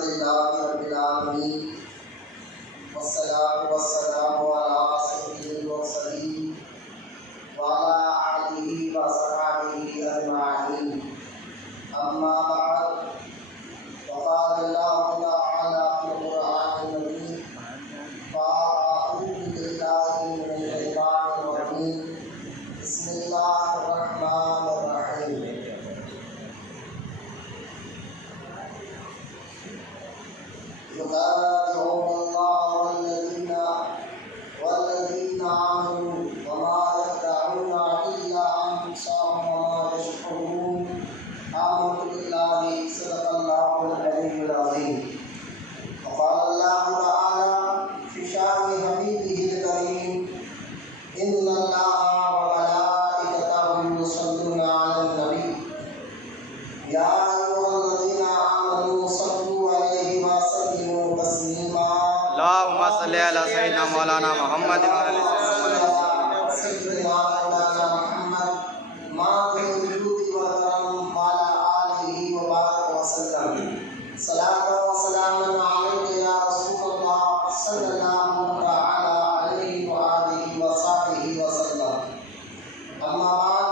لله رب العالمين والصلاة والسلام على سيد المرسلين وعلى آله وصحبه أجمعين. أما بعد، وقال الله تعالى في القرآن المجيد: فأعوذ بالله من الشيطان الرجيم، بسم الله الرحمن الرحيم. يخادعون الله والذين آمنوا وما يخدعون إلا أنفسهم وما يشعرون. آمنت بالله صدق الله العلي العظيم. وقال الله تعالى في شأن حبيبه الكريم: إن الله وملائكته يصلون على النبي يا أيها الذين آمنوا صلوا عليه وسلموا تسليما. اللهم صل على سيدنا مولانا محمد وعلى آل سيدنا مولانا محمد ماضي الوجود والكرم وعلى آله وبارك وسلم. صلاة وسلاما عليك يا رسول الله صلى الله تعالى عليه وآله وصحبه وسلم. أما بعد،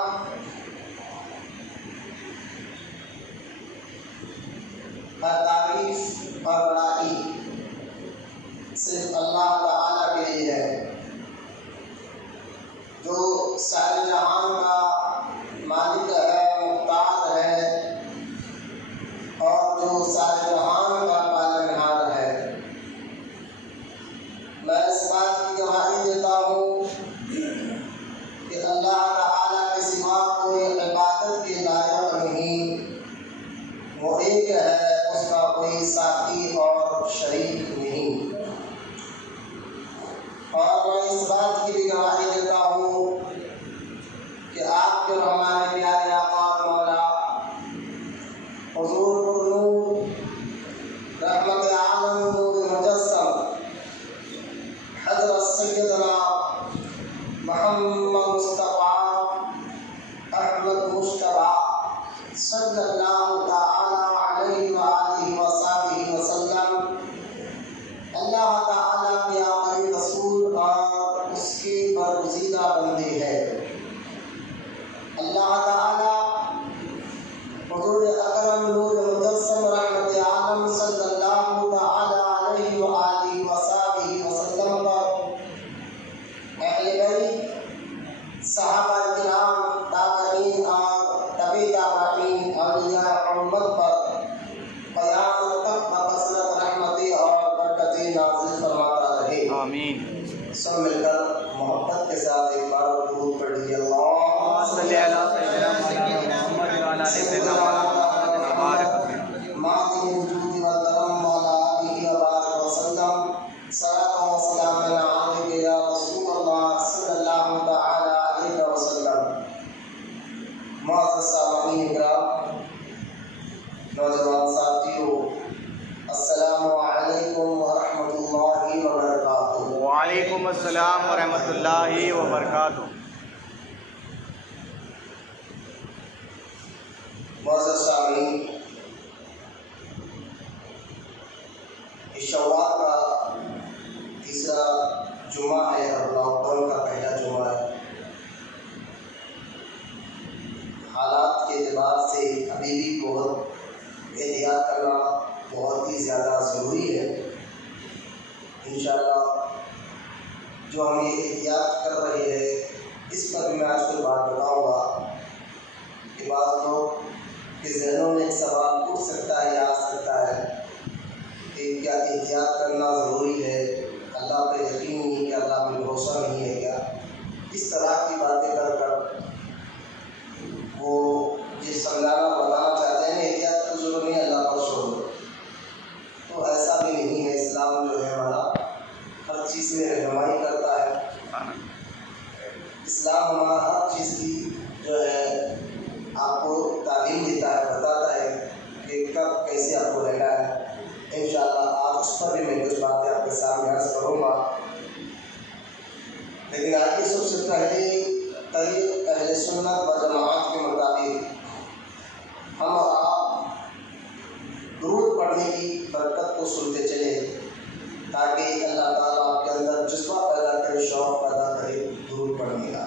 تعریف اور بڑائی صرف اللہ تعالیٰ کے لیے ہے، جو سارے جہان کا مالک ہے، مختار ہے، اور جو سارے جہان کا پالنہار ہے. میں اس بات کی گواہی دیتا ہوں کہ اللہ تعالیٰ کے سوا کوئی عبادت کے لائق نہیں، وہ ایک ہے، اس کا کوئی ساتھی اور شریک نہیں. اور میں اس بات کی بھی گواہی دیتا ہوں کہ آپ کے ہمارے پیارے آقا مولا حضور نور رحمت عالم نور مجسم حضرت سیدنا محمد مصطفیٰ احمد مشتبہ صلی اللہ تعالی علیہ وآلہ وصحبہ وسلم اللہ تعالیٰ کے آخری رسول اور اس کی برگزیدہ بندے ہے. اللہ تعالیٰ حضور اکرم نور مجسم رحمت عالم صلی اللہ تعالی علیہ وآلہ وصحبہ وسلم پر، اہل بیت، صحابہ کرام، تابعین اور تبع تابعین، اولیاء امت پر قیامت تک بکثرت رحمتیں اور برکتیں نازل فرماتا رہے. آمین. سب مل کر محبت کے ساتھ ایک بار درود پڑھ لیجیے. اللہم صلی علی سیدنا مولانا محمد وعلى آل سیدنا مولانا محمد وبارک وسلم. ماضی الوجود والکرم وعلی آلہ وبارک وسلم. صلاۃ و سلام علیک یا رسول اللہ صلی اللہ تعالی علیہ وسلم. معزز سامعین اکرام، نوجوان ساتھیوں، السلام علیکم ورحمۃ اللہ وبرکاتہ. وعلیکم السلام ورحمۃ اللہ وبرکاتہ. معزز سامعین، اس شوال کا تیسرا جمعہ ہے اور لاک ڈاؤن کا پہلا جمعہ ہے. حالات کے اعتبار سے ابھی بھی بہت احتیاط کرنا بہت ہی زیادہ ضروری ہے. انشاءاللہ جو ہم یہ احتیاط کر رہے ہیں اس پر بھی میں آج کل بات بتاؤں گا کہ بعض لوگ کے ذہنوں میں ایک سوال اٹھ سکتا ہے یا آ سکتا ہے کہ کیا احتیاط کرنا ضروری ہے، اللہ پہ یقین نہیں، کہ اللہ پہ بھروسہ نہیں ہے کیا. اس طرح کی باتیں کر کر وہ یہ سمجھانا بتانا چاہتے ہیں احتیاط کی ضرورت نہیں، اللہ پر چھوڑو. تو ایسا بھی نہیں ہے. اسلام جو ہے ہمارا ہر چیز میں رہنمائی کرتا ہے. اسلام ہمارا ہر چیز کی جو ہے آپ کو تعلیم دیتا ہے، بتاتا ہے کہ کب کیسے آپ کو رہنا ہے. انشاءاللہ آج اس پر بھی میں کچھ باتیں آپ کے سامنے عرض کروں گا. لیکن آج کی سب سے پہلے پڑھنے کی برکت کو سنتے چلے تاکہ اللہ تعالیٰ آپ کے اندر جذبہ پیدا کرے، شوق پیدا کرے درود پڑھنے کا۔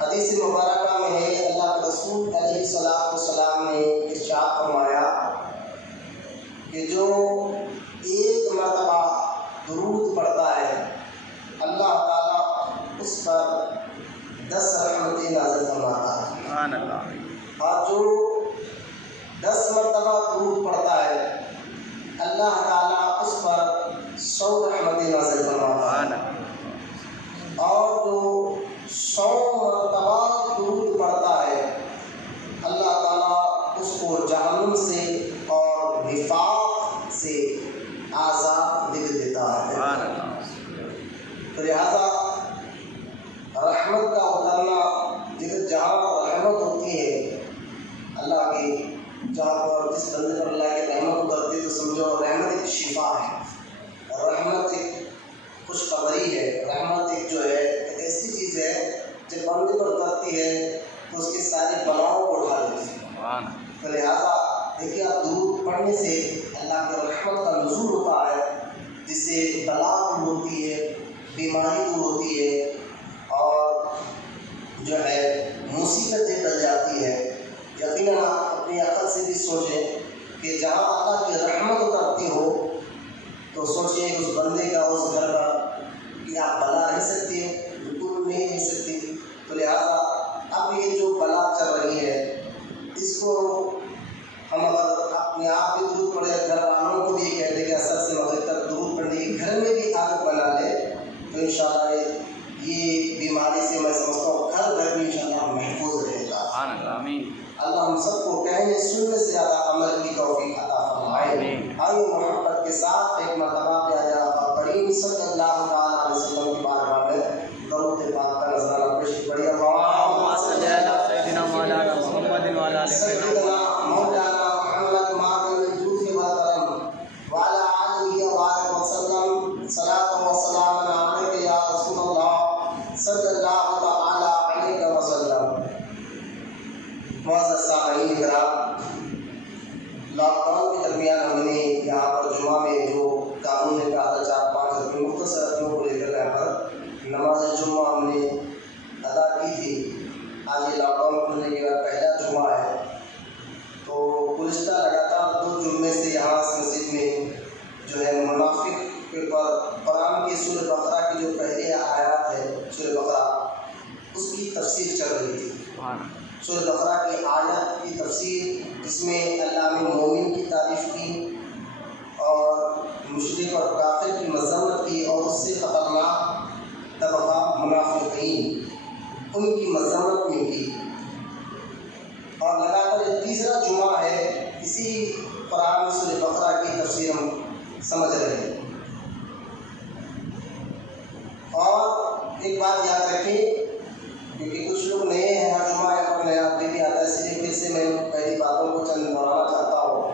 حدیث مبارکہ میں ہے اللہ کے رسول علیہ السلام نے ارشاد فرمایا کہ جو ایک مرتبہ درود پڑھتا ہے اللہ تعالیٰ اس پر 10 رحمتیں نازل فرماتا ہے، سبحان اللہ۔ اور جو 10 مرتبہ درود پڑھتا ہے اللہ تعالیٰ اس پر 100 رحمتیں نازل فرماتا ہے، اور جو 100 مرتبہ درود پڑھتا ہے اللہ تعالیٰ اس کو جہنم سے اور نفاق سے آزاد لکھ دیتا ہے۔ تو لہٰذا رحمت کا اترنا جہاں رحمت ہوتی ہے اللہ کی، جہاں پر جس بندے پر اللہ کی رحمت اترتی ہے تو سمجھو رحمت ایک شفا ہے، اور رحمت ایک خوشخبری ہے، رحمت ایک جو ہے ایک ایسی چیز ہے جب بندے پر اترتی ہے تو اس کے سارے بلاؤں کو اٹھا دیتی ہے۔ تو لہٰذا دیکھیے آپ درود پڑھنے سے اللہ کی رحمت کا نزول ہوتا ہے، جس سے بلا دور ہوتی ہے، بیماری دور ہوتی ہے، اور جو ہے مصیبتیں ٹل جاتی ہے۔ یقیناً آپ اپنی عقل سے بھی سوچیں کہ جہاں اللہ کی رحمت اترتی ہو تو سوچیں کہ اس بندے کا اس گھر پر کیا بلا رہ سکتی ہے؟ بالکل نہیں رہ سکتی۔ تو لہٰذا اب یہ جو بلا چل رہی ہے اس کو ہم اگر اپنے آپ بھی درود پڑھے، گھر والوں کو بھی یہ کہتے ہیں کہ اثر سے مغرب تک درود پڑھنے کی گھر میں بھی عادت بنا لے تو انشاءاللہ یہ بیماری سے میں سمجھتا ہوں گھر میں انشاءاللہ محفوظ رہے گا۔ آمین۔ اللہ ہم سب کو کہنے سننے سے زیادہ عمل کی توفیق عطا فرمائے۔ آئیے محبت کے ساتھ ایک مرتبہ پیارے آقا کریم صلی اللہ تعالیٰ علیہ وسلم کی بارگاہ میں درود پاک کا نذرانہ پیش کریے۔ اللہم صلی علی سیدنا مولانا محمد وعلی آل سیدنا مولانا محمد ماضی الجود والکرم وعلی آلہ وبارک وسلم، صلاۃ و سلام علیک یا رسول اللہ صلی اللہ تعالیٰ علیہ وسلم۔ معزز سامعین کرام، لاک ڈاؤن کے درمیان ہم نے یہاں پر جمعہ میں جو قانون نے کہا تھا 4-5 دن مختصر دنوں کو لے کر یہاں پر نماز جمعہ ہم نے ادا کی تھی۔ آج یہ لاک ڈاؤن کھلنے کے بعد پہلا جمعہ ہے، تو گزشتہ لگاتار 2 جمعے سے یہاں اس مسجد میں جو ہے منافق کے پر قرآن کی سورہ بقرہ کی جو پہلی آیات ہے سورہ بقرہ اس کی تفسیر چل رہی تھی۔ سورہ بقرہ کی آیات کی تفسیر جس میں اللہ نے مومن کی تعریف کی اور مشرک اور کافر کی مذمت کی، اور اس سے خطرناک طبقہ منافقین ان کی مذمت میں کی، اور لگاتار یہ تیسرا جمعہ ہے اسی قرآن سورہ بقرہ کی تفسیر ہم سمجھ رہے ہیں۔ اور ایک بات یاد رکھیں کیونکہ کچھ لوگ نئے ہیں، ہر جمعہ یہاں پر نیا بھی آتا ہے، اس لیے پھر سے میں پہلی باتوں کو چند دہرانا چاہتا ہوں،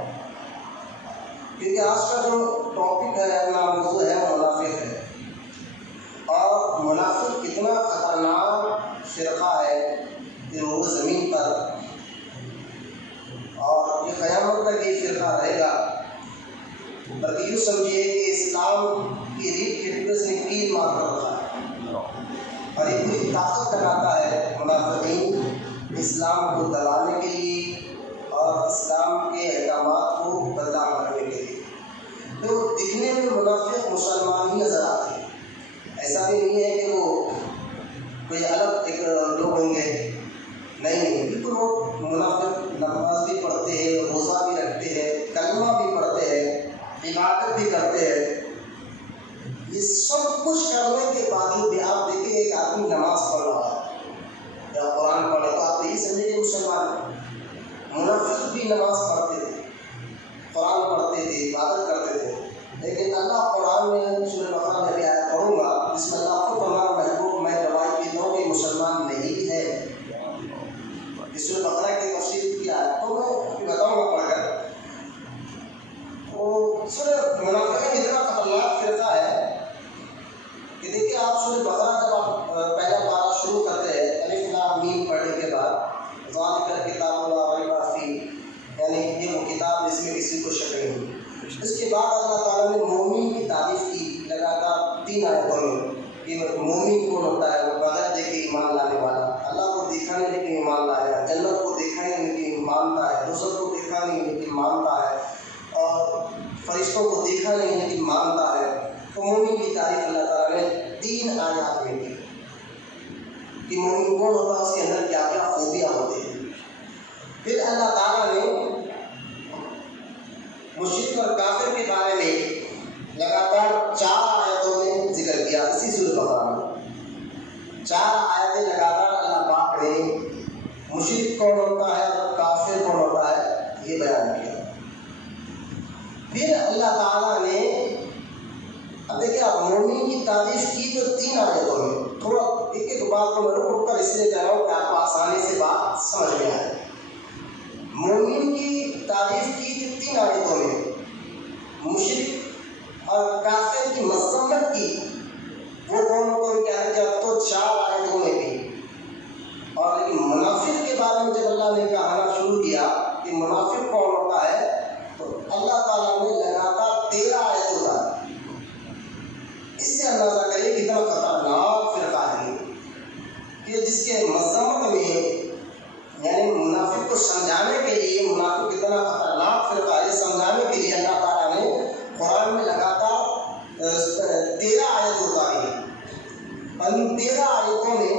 کیونکہ آج کا جو ٹاپک ہے اپنا موضوع ہے وہ منافق ہے، اور منافق کتنا خطرناک فرقہ ہے کہ وہ زمین پر، اور یہ قیامت تک یہ فرقہ رہے گا، بلکہ یوں سمجھیے کہ اسلام کی ریڑھ کے ٹکڑے سے کیل مار کر رکھا ہے، اور یہ پوری طاقت لگاتا ہے منافقین اسلام کو دبانے کے لیے اور اسلام کے احکامات کو بدنام کرنے کے لیے۔ تو دکھنے میں منافق مسلمان ہی نظر آتے ہیں، ایسا بھی نہیں ہے کہ وہ کوئی الگ ایک لوگ ہوں گے، نہیں، بالکل وہ منافق نماز بھی پڑھتے ہیں، روزہ بھی رکھتے ہیں، کلمہ بھی پڑھتے ہیں، عبادت بھی کرتے ہیں، یہ سب کچھ کرنے کے باوجود بھی آپ دیکھیں ایک آدمی نماز پڑھ رہا ہے یا قرآن پڑھے تو آپ یہی سمجھیں کہ مسلمان ہے۔ منافق بھی نماز پڑھتے تھے، قرآن پڑھتے تھے، عبادت کرتے تھے، لیکن اللہ قرآن میں سورہ بقرہ میں بھی آیت پڑھوں گا جس میں اللہ کو فرمایا محبوب میں گواہی دیتا ہوں کہ مسلمان نہیں ہے۔ اس سورہ بقرہ کی تفسیر کی آیت تو میں بتاؤں گا پڑھ کر۔ وہ سورہ منافقین اتنا خطرناک فرقہ ہے کہ دیکھیے آپ سورہ بقرہ جب آپ پہلا پارہ شروع کرتے ہیں الف لام میم پڑھنے کے بعد ذالک الکتاب لا ریب فیہ، یعنی یہ وہ کتاب کسی کو شک نہیں۔ اس کے بعد اللہ تعالیٰ نے مومن کی تعریف کی لگاتار 3 آیتوں میں کہ مومن کون ہوتا ہے؟ وہ بغیر دیکھے ایمان لانے والا، اللہ کو دیکھا نہیں لیکن ایمان لایا، جنت کو دیکھا نہیں لیکن مانتا ہے، دوزخ کو دیکھا نہیں لیکن مانتا ہے، اور فرشتوں کو دیکھا نہیں لیکن مانتا ہے۔ تو مومن کی تعریف اللہ تعالیٰ نے 3 آیات میں کی کہ مومن کون ہوتا ہے، اس کے اندر کیا کیا خوبیاں ہوتی ہیں۔ پھر اللہ تعالیٰ نے مشرک اور کافر کے بارے میں لگاتار 4 آیتوں میں ذکر کیا۔ اسی سورۃ بقرہ میں 4 آیتیں لگاتار اللہ پاک نے مشرک کون ہوتا ہے اور کافر کون ہوتا ہے یہ بیان کیا۔ پھر اللہ تعالیٰ نے اب دیکھیں آپ مومن کی تعریف کی تو 3 آیتوں میں، تھوڑا ایک ایک بات کو میں رک کر اس لیے کہہ رہا ہوں کہ آپ کو آسانی سے بات سمجھ میں آئے۔ مومن کی تعریف کی تھی 3 آیتوں میں، مشرک اور کافر کی مذمت کی وہ دونوں کو کیا کیا تو 4 آیتوں میں بھی، اور لیکن منافق کے بارے میں جب اللہ نے کہنا شروع کیا کہ منافق کون ہوتا ہے تو اللہ تعالیٰ نے لگاتار 13 آیتوں کا، اس سے اندازہ کریے کتنا خطرناک فرقہ ہے کہ جس کے مذمت میں یعنی منافق کو سمجھانے کے لیے، منافق کتنا خطرناک فرقہ ہے سمجھانے کے لیے اللہ تعالیٰ نے قرآن میں لگاتار 13 آیت اتاری ہے۔ اور ان 13 آیتوں میں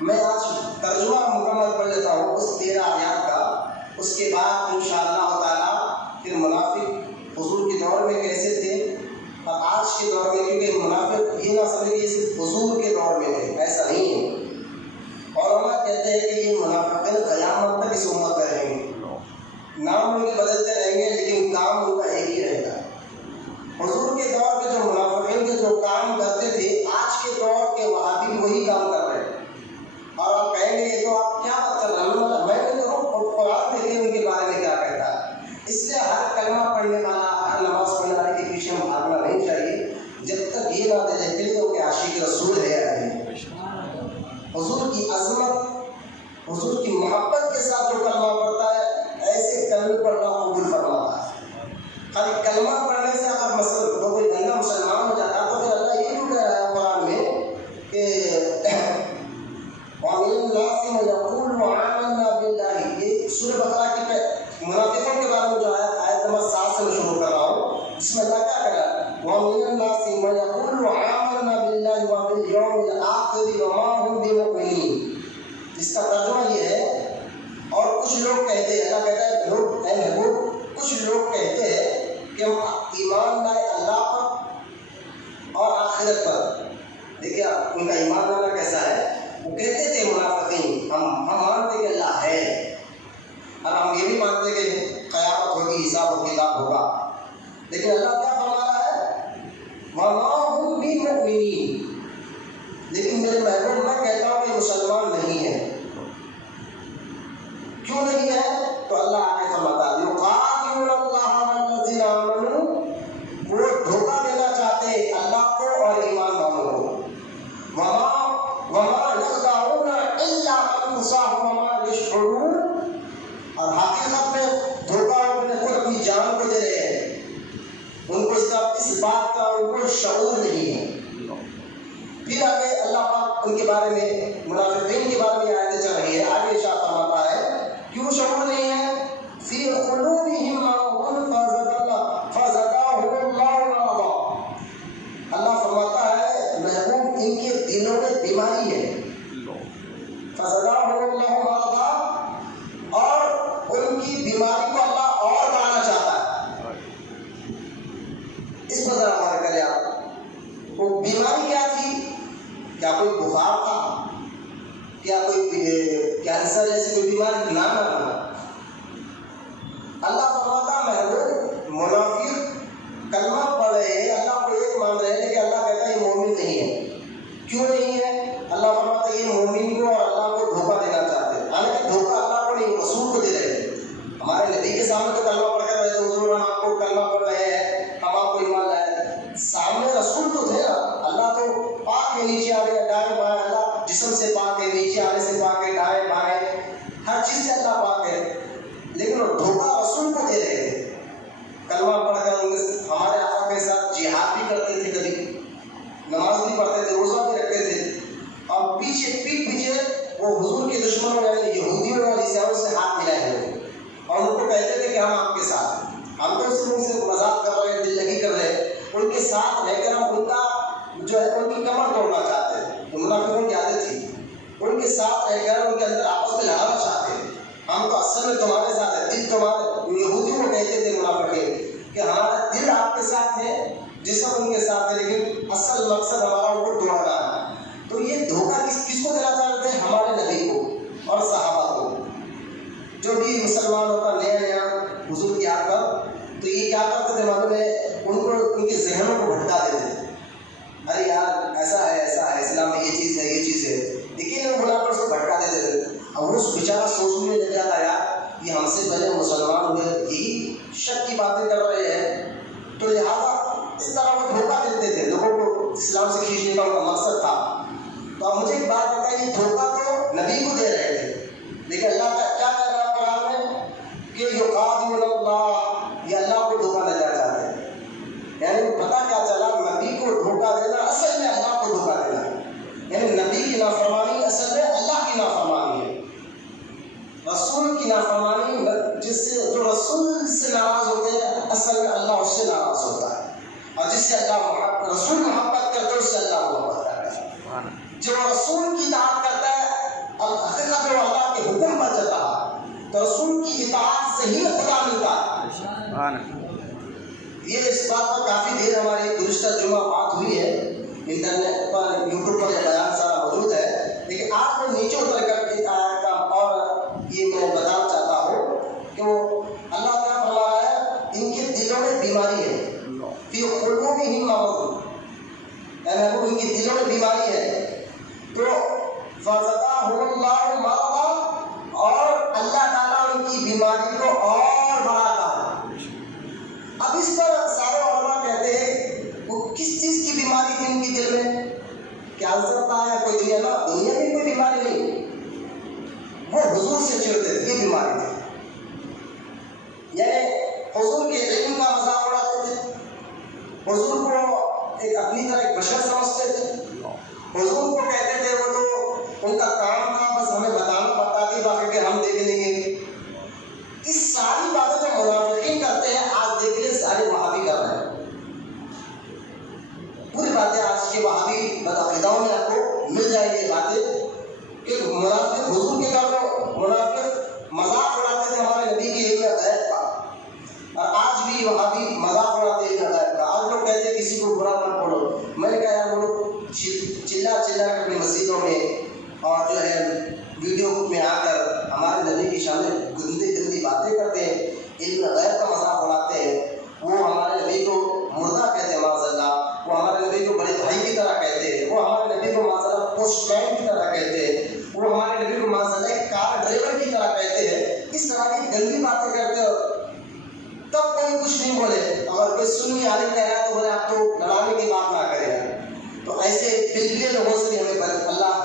میں آج ترجمہ مکمل پڑھ لیتا ہوں اس 13 آیات کا، اس کے بعد انشاءاللہ تعالیٰ پھر منافق حضور کے دور میں کیسے تھے اور آج کے دور میں، کیونکہ منافق یہ نہ سمجھے کہ صرف حضور کے دور میں تھے، ایسا نہیں ہے۔ اور علماء کہتے ہیں کہ یہ منافقین قیامت تک اس امت میں رہیں گے، نام ان کے بدلتے رہیں گے لیکن کام ان کا ایک ہی رہے گا۔ حضور کے دور کے جو منافقین کے جو کام کرتے تھے آج کے دور کے وہابی وہی کام کر رہے ہیں، اور آپ کہیں گے یہ تو آپ کیا بات کر رہے ہیں، میں نے تو قرآن دیکھیں ان کے بارے میں کیا کہتا ہے۔ اس لیے ہر کلمہ پڑھنے والا، ہر نماز پڑھنے والے کے پیچھے ہم بھاگنا نہیں چاہیے جب تک یہ نہ دے دے کہ عاشق رسول ہے یا نہیں۔ حضور کی عظمت، حضور کی محبت کے ساتھ جو کلمہ پڑھتا ہے ایسے کلمے پڑھنا قبول فرماتا ہے۔ خالی کلمہ پڑھنے سے اگر مثلا کوئی بندہ مسلمان ہو جاتا ہے تو پھر اللہ یہ کیوں کہہ رہا ہے قرآن میں کہ وَمِنَ النَّاسِ مَن يَقُولُ آمَنَّا بِاللَّهِ، یہ سورۃ بقرہ کی منافقوں کے بارے میں جو آیت نمبر 7 سے میں شروع کر رہا ہوں، جس میں اللہ کیا کہہ رہا ہے وَمِنَ النَّاسِ مَن يَقُولُ آمَنَّا بِاللَّهِ وَبِالْيَوْمِ الْآخِرِ وَمَا هُم بِمُؤْمِنِينَ۔ جس کا ترجمہ یہ ہے اور کچھ لوگ کہتے ہیں، اللہ کہتا ہے لوگ اے محبوب کچھ لوگ کہتے ہیں کہ ہم ایمان لائے اللہ پر اور آخرت پر۔ دیکھیے ان کا ایمان لانا کیسا ہے، وہ کہتے تھے منافقین ہم مانتے کہ اللہ ہے اور ہم یہ بھی مانتے کہ قیامت ہوگی، حساب و کتاب ہوگا، لیکن اللہ کیا فرما رہا ہے وَمَا هُم بِمُؤْمِنِينَ، لیکن میرے محبوب میں کہتا ہوں کہ مسلمان نہیں ہے۔ کیوں نہیں ہے تو اللہ آگے فرماتا ہے یُخَادِعُونَ اللَّهَ وَالَّذِينَ آمَنُوا، وہ دھوکہ دینا چاہتے ہیں اللہ کو اور ایمان والوں کو۔ وَمَا يَخْدَعُونَ إِلَّا أَنفُسَهُمْ وَمَا يَشْعُرُونَ، اور حقیقت میں دھوکہ اپنے خود اپنی جان کو دے رہے ہیں، ان کو اس بات کا ان کو شعور نہیں ہے۔ پھر آگے اللہ پاک ان کے بارے میں منافقین کے بارے میں آیتیں چل رہی ہے، آگے ارشاد فرماتا ہے کیوں شعور نہیں ہے فی قلوبہم مرض فزادہم اللہ مرضا، اللہ فرماتا ہے محبوب ان کے دلوں میں بیماری ہے، فزادہم اللہ مرضا، اور ان کی بیماری کو اللہ اور بڑھانا چاہتا ہے۔ اس پر ذرا غور کریں آپ، وہ بیماری کیا تھی؟ کیا کوئی بخار تھا؟ کیا کوئی کینسر جیسی کوئی بیماری؟ نہ اللہ فرماتا محبوب منافق کلمہ پڑھ رہے ہیں، اللہ کو ایک مان رہے ہیں، لیکن اللہ کہتا ہے یہ مومن نہیں ہے۔ کیوں نہیں ہے؟ اللہ فرماتا ہے یہ مومن کو اور اللہ کو دھوکہ دینا چاہتے ہیں، حالانکہ دھوکہ اللہ کو نہیں رسول کو دے رہے ہیں۔ ہمارے نبی کے سامنے تو کلمہ پڑھ کر رہے تھے، حضور ہم آپ کو کلمہ پڑھ رہے ہیں، ہم آپ کو ایمان لائے، سامنے رسول تو تھے نا، اللہ تو پاک ہے، نیچے آ گئے دائیں بائیں، اللہ جسم سے پاک ہے، نیچے آنے سے پاک ہے، دائیں بائیں ہر چیز سے اللہ پاک ہے، لیکن وہ دھوکہ رسول کو دے رہے تھے۔ کہ ہم آپ کے ساتھ ہیں. ہم تو اس سے مذاق کر رہے ہیں, دل لگی کر رہے ہیں, ان کے ساتھ رہ کر ہم ان کا جو ہے ان کی کمر توڑنا چاہتے ہیں. تو منافقوں کی عادت تھی, ان کے ساتھ رہ کر ان کے اندر آپس میں لڑانا چاہتے ہیں. ہم تو اصل میں تمہارے ساتھ ہے, دل تمہارے, یہودیوں کو کہتے تھے منافقین کہ ہمارا دل آپ کے ساتھ ہے, جسم ان کے ساتھ ہے, لیکن اصل مقصد ہمارا ان کو توڑنا ہے. تو یہ دھوکہ کس کو دینا چاہتے ہیں؟ ہمارے نبی کو اور صحابہ کو. جو بھی مسلمان ہوتا نیا نیا حضور کی یاد پر, تو یہ کیا کرتے تھے معلوم ہے, ان کو ان کے ذہنوں کو بھٹکا دیتے تھے. ارے یار ایسا ہے, اسلام میں یہ چیز ہے, یہ چیز ہے, لیکن وہ بلا کر اس کو بھٹکا دیتے تھے. اب وہ بیچارہ سوچنے لگ جاتا یار یہ ہم سے پہلے مسلمان ہوئے, یہی شک کی باتیں کر رہے ہیں. تو لہٰذا اس طرح وہ دھوکہ دیتے تھے لوگوں کو, اسلام سے کھینچنے کا ان کا مقصد تھا. تو اب مجھے ایک بات بتائیے, دھوکہ تو نبی کو دے رہے تھے, لیکن اللہ کا کیا کہہ رہا ہے قرآن میں کہ یخادعون اللہ, یہ اللہ کو دھوکہ دینا چاہتے ہیں. یعنی پتہ کیا چلا, نبی کو دھوکہ دینا اصل میں اللہ کو دھوکہ دینا ہے. یعنی نبی کی نافرمانی اصل میں اللہ کی نافرمانی ہے. رسول کی نافرمانی, جس سے جو رسول سے ناراض ہوتے ہیں اصل میں اللہ اس سے ناراض ہوتا ہے, اور جس سے اللہ رسول محبت کرتے ہیں اس سے اللہ محبت کرتا ہے. جو رسول کی اطاعت کرتا ہے حقیقت میں اللہ کے حکم پر چلتا ہے, تو رسول کی اطاعت سے ہی خدا ملتا ہے. یہ اس بات پر کافی دیر ہماری گزشتہ جمعہ بات ہوئی ہے, انٹرنیٹ پر یوٹیوب پر یہ بیان سارا موجود ہے, لیکن آج میں نیچے اتر کر کے آیت کا اور یہ میں بتانا چاہتا ہوں کہ وہ اللہ تعالیٰ فرما رہا ہے ان کے دلوں میں بیماری ہے, فی قلوبہم مرض, یعنی ان کے دلوں میں بیماری ہے. تو فزادہم اللہ مرضا, اور اللہ تعالیٰ ان کی بیماری کو اور بڑھاتا ہے. اب اس پر سارے علماء کہتے ہیں وہ کس چیز کی بیماری تھی ان کے دل میں, کینسر تھا یا کوئی دنیا میں کوئی بیماری نہیں, وہ حضور سے چڑھتے تھے, یہ بیماری تھی. یعنی حضور کے علم کا مذاق اڑاتے تھے, حضور کو ایک اپنی طرح ایک بشر سمجھتے تھے, حضور کو کہتے تھے وہ تو ان کا کام تھا بس ہمیں بتانا پڑتا تھی, باقی کہ ہم دیکھ لیں گے. اس ساری باتیں جو منافقین کرتے ہیں آج دیکھ لیں سارے وہابی کر رہے ہیں. پوری باتیں آج کے وہابی بدعقیداؤں میں آپ کو مل جائیں گی باتیں کہ منافق حضور کے کر رہے, منافق مذاق اڑاتے تھے ہمارے نبی کی علم غیب کا, اور آج بھی وہابی مذاق اڑاتے ہیں غیب کا. آج لوگ کہتے ہیں کسی کو برا مت بولو. میں نے کہا یار وہ لوگ چلا کر اپنی مسجدوں میں اور جو ہے ویڈیو میں آ کر ہمارے نبی کی شان میں گندی باتیں کرتے ہیں, علم غیب کا مذاق اڑاتے ہیں. وہ ہمارے نبی کو مردہ کہتے ہیں معاذ اللہ, وہ ہمارے نبی کو بڑے بھائی کی طرح کہتے ہیں, وہ ہمارے نبی کو معاذ اللہ پوسٹ مین کی طرح کہتے ہیں, وہ ہمارے نبی کو معاذ اللہ ایک کار ڈرائیور کی طرح کہتے ہیں. اس طرح کی گندی باتیں کرتے ہو تب کوئی کچھ نہیں بولے. اگر کوئی سنی عالم کہہ رہا ہے تو بولے آپ تو لڑانے کی بات نہ کریں. تو ایسے پلپلے لوگوں سے بھی ہمیں اللہ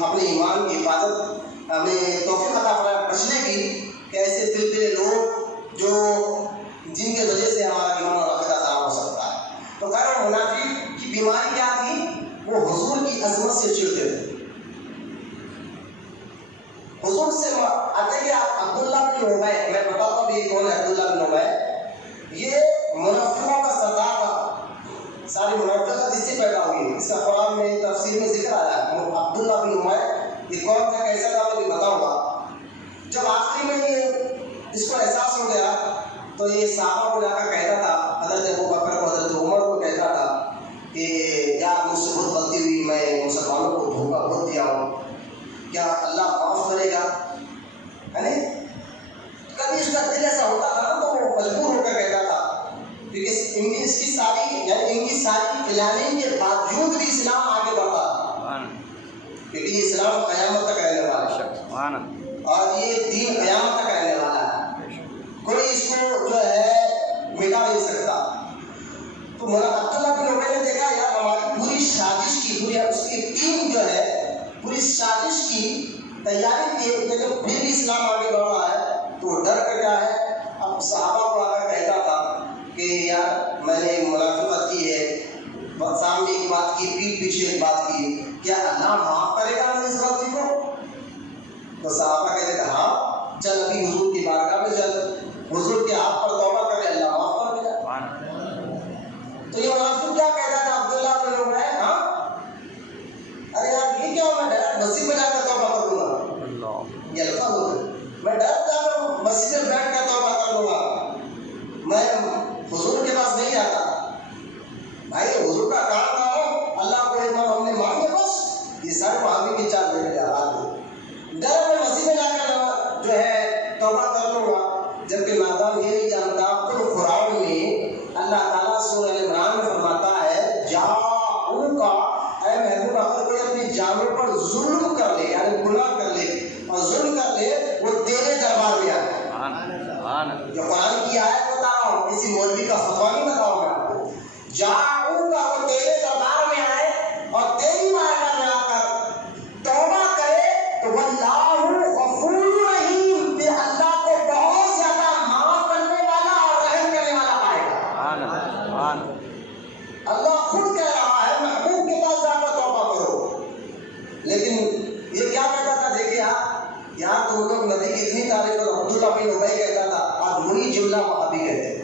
اپنے ایمان کی حفاظت ہمیں توفیق عطا فرمائے بچنے کی, کہ ایسے پلپلے لوگ جو جن کے وجہ سے ہمارا ایمان اور عقیدہ خراب ہو سکتا ہے. تو خیر منافق کی بیماری کیا تھی, وہ حضور کی عظمت سے چڑھتے تھے. حضور سے آتے کہ عبداللہ بن ابی, میں بتاتا بھی کون ہے عبداللہ بن ابی, یہ منافقوں کا سردار تھا. ساری منافقت اس سے پیدا ہوئی ہے, اس کا قرآن میں تفسیر میں ذکر آیا ہے. عبداللہ بن ابی یہ کون تھا, کیسا تھا, میں بھی بتاؤں گا. جب آخری میں یہ اس کو احساس ہو گیا تو یہ صحابہ کو جا کر کہتا تھا, حضرت ابوبکر کو, حضرت عمر کو کہتا تھا کہ یار مجھ سے بہت غلطی ہوئی, میں مسلمانوں کو دھوکہ بہت دیا ہوں, کیا اللہ معاف کرے گا. یعنی کبھی اس کا دل ایسا ہوتا تھا نا تو وہ مجبور ہو کر کہتا تھا, کیونکہ اس کی ساری یعنی ان کی ساری پلاننگ کے باوجود بھی اسلام آگے بڑھتا تھا, کیونکہ یہ اسلام قیامت تک رہنے والا ہے, اور یہ دین قیامت تک رہنے والا ہے, کوئی اس کو جو ہے مٹا نہیں سکتا. تو مولانا عبداللہ بن ابی نے دیکھا یار ہماری پوری سازش کی, پوری اس کی ٹیم جو ہے پوری سازش کی تیاری کی, لیکن پھر بھی اسلام آگے بڑھ رہا ہے. تو ڈر کا کیا ہے, اب صحابہ کو آ کر کہتا تھا کہ یار میں نے منافقت کی ہے, سامنے ایک بات کی, پیٹھ پیچھے ایک بات کی, کیا اللہ معاف کرے گا میں اس غلطی کو. تو صحابہ کہتے تھے ہاں چل ابھی حضور کی بارگاہ میں چل, حضور کے جو قرآن کی آیت بتا رہا ہوں، کسی مولوی کا فتویٰ نہیں بتا رہا ہوں میں آپ کو. جاؤں کا وہ تیرے دربار میں آئے اور تیری بارگاہ میں آ کر توبہ کرے تو واللہ غفور رحیم، پھر اللہ کو بہت زیادہ معاف کرنے والا اور رحم کرنے والا پائے گا. اللہ خود کہہ رہا ہے محبوب کے پاس جا کر توبہ کرو. لیکن یہ کیا کہتا تھا؟ دیکھیے آپ یہاں تم لوگ نبی کی اتنی تعریف کرو. عبداللہ بن ابی کہتا تھا، آج وہی جملہ وہابی کہتے ہیں.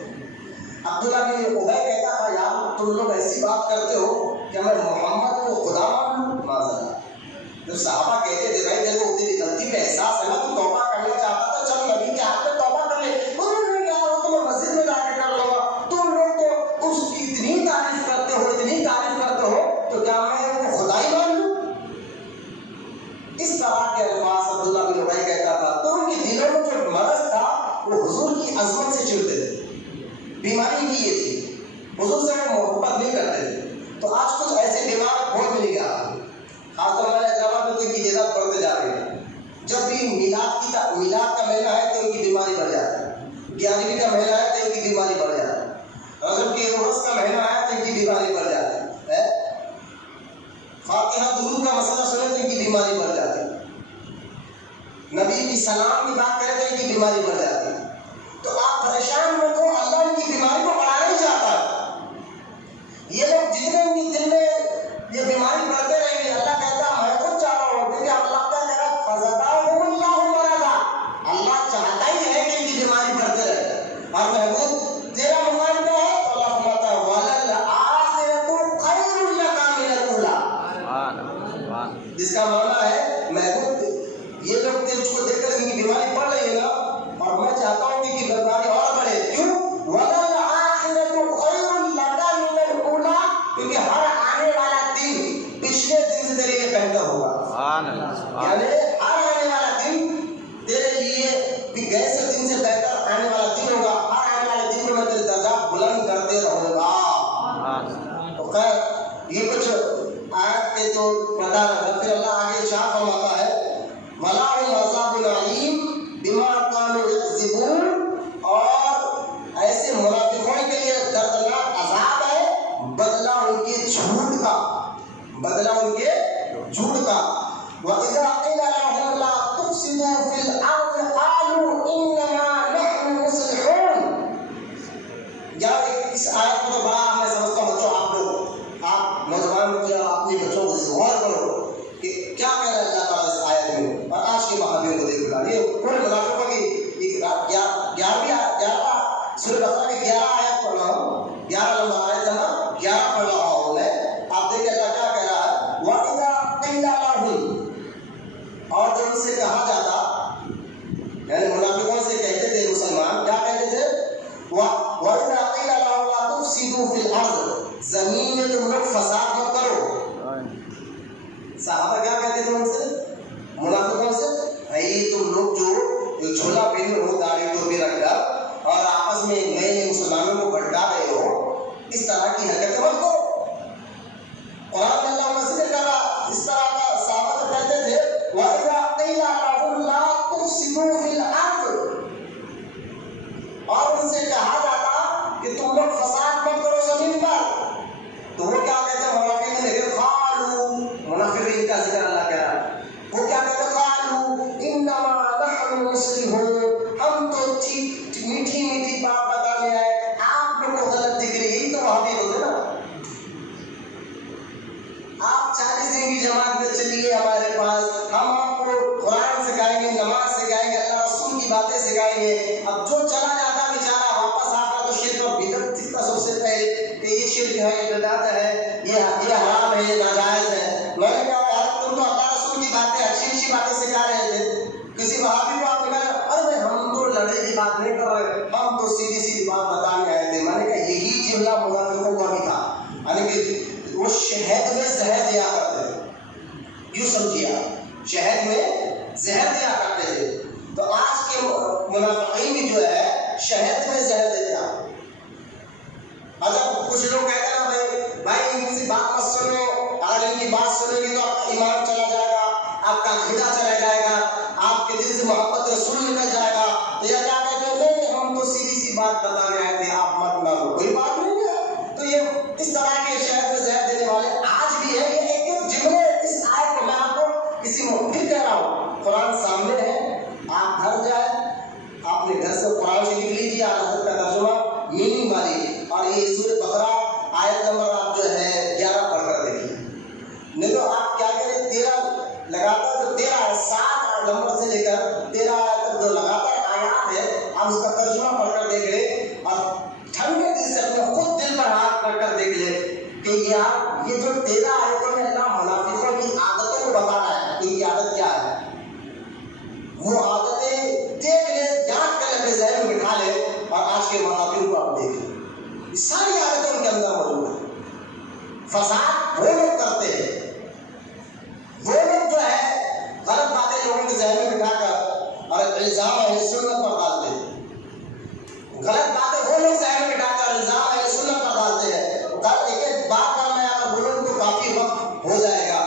عبداللہ بن ابی کہتا تھا یار تم لوگ ایسی بات کرتے ہو کہ میں محمد کو خدا مان لوں. معاذ اللہ. جب صحابہ کہتے تھے بھائی دیکھو تیری غلطی کا احساس ہے نا، تو توبہ کرنا چاہتا تھا، چل نبی کے ہاتھ میں توبہ کر لے. انہوں نے کہا وہ تو میں مسجد میں جا کے کر لوں گا. تم لوگ تو اس کی اتنی تعریف کرتے ہو، اتنی تعریف کرتے ہو، تو کیا میں ان کو خدا ہی مان لوں؟ اس طرح کے الفاظ عبداللہ بن ابی کہتا تھا. تو ان کے دلوں میں جو مرض تھا وہ حضور کی عظمت سے چڑھتے تھے. بیماری بھی یہ تھی، حضور سے وہ محبت نہیں کرتے تھے. تو آج کچھ ایسے بیمار بہت مل گیا، خاص طور پر حیدرآباد میں تو ان کی تعداد بڑھتے جا رہی ہے. جب بھی میلاد کا مہینہ ہے تو ان کی بیماری بڑھ جاتی ہے، 11ویں کا مہینہ ہے تو ان کی بیماری بڑھ جاتی ہے، رجب کی روز کا مہینہ ہے تو ان کی بیماری بڑھ جاتی ہے، فاتحہ درود کا مسئلہ سنے تو ان کی بیماری بڑھ جاتی ہے، نبی کی سلام کی بات کریں تو ان کی بیماری بڑھ جاتی ہے. تو آپ پریشان مت ہو، اللہ ان کی بیماری کو بڑھانا ہی چاہتا ہے. یہ لوگ جتنے ان کے دل میں یہ بیماری بڑھتے رہیں گے، اللہ کہتا ہے میں خود چاہ رہا ہوں. دیکھیے اللہ کا کہہ رہا ہے فزادہم اللہ مرضا، اللہ چاہتا ہی ہے کہ ان کی بیماری بڑھتے رہے. اور محبوب تیرا مقام کیا ہے؟ تو اللہ فرماتا ہے وَلَلْآخِرَةُ خَيْرٌ لَكَ مِنَ الْأُولَىٰ، جس کا معنی ہے محبوب یہ لوگ تجھ کو دیکھ کر ان کی بیماری بڑھ رہی ہے نا، اور میں چاہتا ہوں کہ بیماری اور بڑھے. کیوں؟ وَلَلْآخِرَةُ خَيْرٌ لَكَ مِنَ الْأُولَىٰ، کیونکہ ہر آنے والا دن پچھلے دن سے تیرے لیے بہتر ہوگا. یعنی ہر آنے والا دن تیرے لیے گئے سے دن سے بہتر آنے والا دن ہوگا. ہر آنے والے دن میں تیرے درجہ بلند کرتے رہوں گا. تو خیر یہ کچھ آیت کے تو بتا رہا ہے. پھر اللہ آگے ارشاد فرماتا ہے وَلَهُمْ عَذَابٌ أَلِيمٌ بِمَا كَانُوا يَكْذِبُونَ، اور ایسے منافقوں کے لیے دردناک عذاب ہے، بدلہ ان کے جھوٹ کا، بدلہ ان کے جھوٹ کا. وَإِذَا قِيلَ لَهُمْ لَا تُفْسِدُوا فِي الْأَرْضِ قَالُوا إِنَّمَا نَحْنُ مُصْلِحُونَ. یار اس آیت کو تو بڑا میں سمجھتا ہوں بچوں، آپ نوجوان بچے اپنے بچوں کو غور کرو کہ کیا کہہ رہا ہے اللہ تعالیٰ اس آیت میں. اور آج کے وہابیوں کو دیکھ رہا یہ پورے منافقوں کی 11 سورہ بقرہ کی 11 آیت پڑھ رہا ہوں، 11 نمبر آیت نمبر 11 پڑھ رہا ہوں میں. آپ دیکھیں اللہ کیا کہہ رہا ہے وَإِذَا قِيلَ لَهُمْ، اور جب ان سے کہا جاتا، یعنی منافقوں سے کہتے تھے مسلمان کیا کہتے تھے وَإِذَا قِيلَ لَهُمْ لَا تُفْسِدُوا فِي الْأَرْضِ، زمین میں تم لوگ فساد مت کرو. صحابہ کیا کہتے تھے ان سے، منافقوں سے؟ بھائی تم لوگ جو جھولا پہنے ہو، داڑھی ٹوپی رکھ کر، اور آپس میں نئے مسلمانوں کو بھٹکا رہے ہو، اس طرح کی حرکت مت کرو. قرآن میں اللہ ذکر کر رہا اس طرح کا. صحابہ کہتے تھے وَإِذَا قِيلَ لَهُمْ لَا تُفْسِدُوا فِي الْأَرْضِ، اور ان سے کہا جاتا کہ تم لوگ فساد مت کرو زمین پر، تو وہ کیا کہتے ہیں منافقین نے قالوا، منافقین کا ذکر اللہ کہہ رہا ہے، وہ کیا کہتے ہیں قالوا انما نحن مصلحون، ہم تو میٹھی میٹھی بات بتانے آئے، آپ لوگ کو غلط دکھ رہی. یہی تو وہابی ہوتے نا. آپ 40 دن کی جماعت میں چلیے ہمارے پاس، ہم آپ کو قرآن سکھائیں گے، نماز سکھائیں گے، اللہ رسول کی باتیں سکھائیں گے. اب جو چلا جاتا بیچارہ واپس آتا تو شرک اور بدعت سیکھتا سب سے پہلے کہ یہ شرک ہے، یہ بدعت ہے، یہ حرام ہے، یہ ناجائز ہے. میں نے کہا یار تم تو اللہ رسول کی باتیں اچھی اچھی باتیں سکھا رہے تھے، کسی وہابی کو آپ نے کہا ارے ہم تو لڑائی کی بات نہیں کر رہے، ہم تو سیدھی سیدھی بات بتانے آئے تھے. میں نے کہا یہی جملہ منافقوں کا بھی تھا، یعنی کہ وہ شہد میں زہر دیا کرتے تھے. یوں سمجھیے آپ، شہد میں زہر دیا کرتے تھے. تو آج کے منافقین بھی جو ہے شہد میں زہر دیتا. اگر کچھ لوگ کہتے ہیں بھائی ان کی بات مت سنو، اگر ان کی بات سنو گے تو آپ کا ایمان چلا جائے گا، آپ کا عقیدہ چلا جائے گا، آپ کے دل سے محبت رسول نکل جائے گا. تو یہ کیا کہتے ہیں نہیں ہم تو بات بتانے آئے تھے آپ مت مارو، کوئی بات نہیں ہے. تو یہ اس طرح کے شہد میں زہر دینے والے آج بھی ہیں. یہ ایک جملے اس آیت کو میں آپ کو کسی پھر کہہ رہا ہوں، قرآن سامنے ہے، آپ گھر جائیں، آپ نے گھر سے قرآن شریف لیجیے، آپ حضرت کا ترجمہ میننگ ماریے، اور یہ سورۃ بقرہ آیت نمبر آپ جو ہے 11 پڑھ کر دیکھیے. نہیں تو آپ کیا کریں، 13 لگاتار جو 13 7 نمبر سے لے کر 13 تک جو لگاتار آیات ہے، آپ اس کا ترجمہ پڑھ کر دیکھ لیں اور ٹھنڈے دل سے اپنے خود دل پر ہاتھ رکھ کر دیکھ لیں کہ یار یہ جو 13 آیتوں میں اللہ منافقوں کی عادتوں کو بتا رہا ہے، ان کی عادت کیا ہے، وہ عادتیں دیکھ لیں، جانچ کر اپنے ذہن میں بٹھا لیں، اور آج کے منافقوں کو آپ دیکھ لیں. یہ ساری عادتیں ان کے اندر موجود ہیں. فساد وہ لوگ کرتے ہیں، وہ لوگ جو ہے غلط باتیں لوگوں کے ذہن میں بٹھا کر اور الزام اہل سنت پر ڈالتے ہیں. غلط باتیں وہ لوگ ذہن میں بٹھا کر الزام اہل سنت پر ڈالتے ہیں. ایک بات پر میں اگر بولوں تو کافی وقت ہو جائے گا،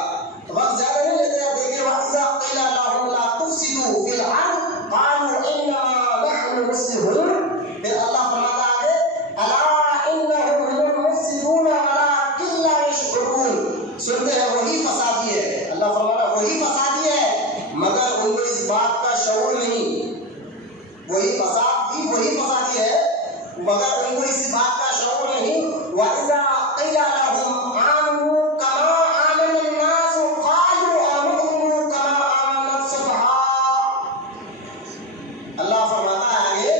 وقت زیادہ نہیں لیتے. آپ دیکھیے وَإِذَا قِيلَ لَهُمْ لَا تُفْسِدُوا فِي الْأَرْضِ قَالُوا إِنَّمَا نَحْنُ مُصْلِحُونَ. پھر اللہ فرماتا ہے أَلَا إِنَّهُمْ هُمُ الْمُفْسِدُونَ وَلَٰكِن لَّا يَشْعُرُونَ. سنتے ہیں وہی فسادی ہے، اللہ فرماتا ہے وہی فسادی ہے، مگر ان کو اس بات کا شعور نہیں. وہی فسادی ہے مگر ان کو اس بات کا شعور نہیں. وَإِذَا قِيلَ لَهُمْ آمِنُوا كَمَا آمَنَ النَّاسُ قَالُوا أَنُؤْمِنُ كَمَا آمَنَ السُّفَهَاءُ. اللہ فرماتا ہے آگے،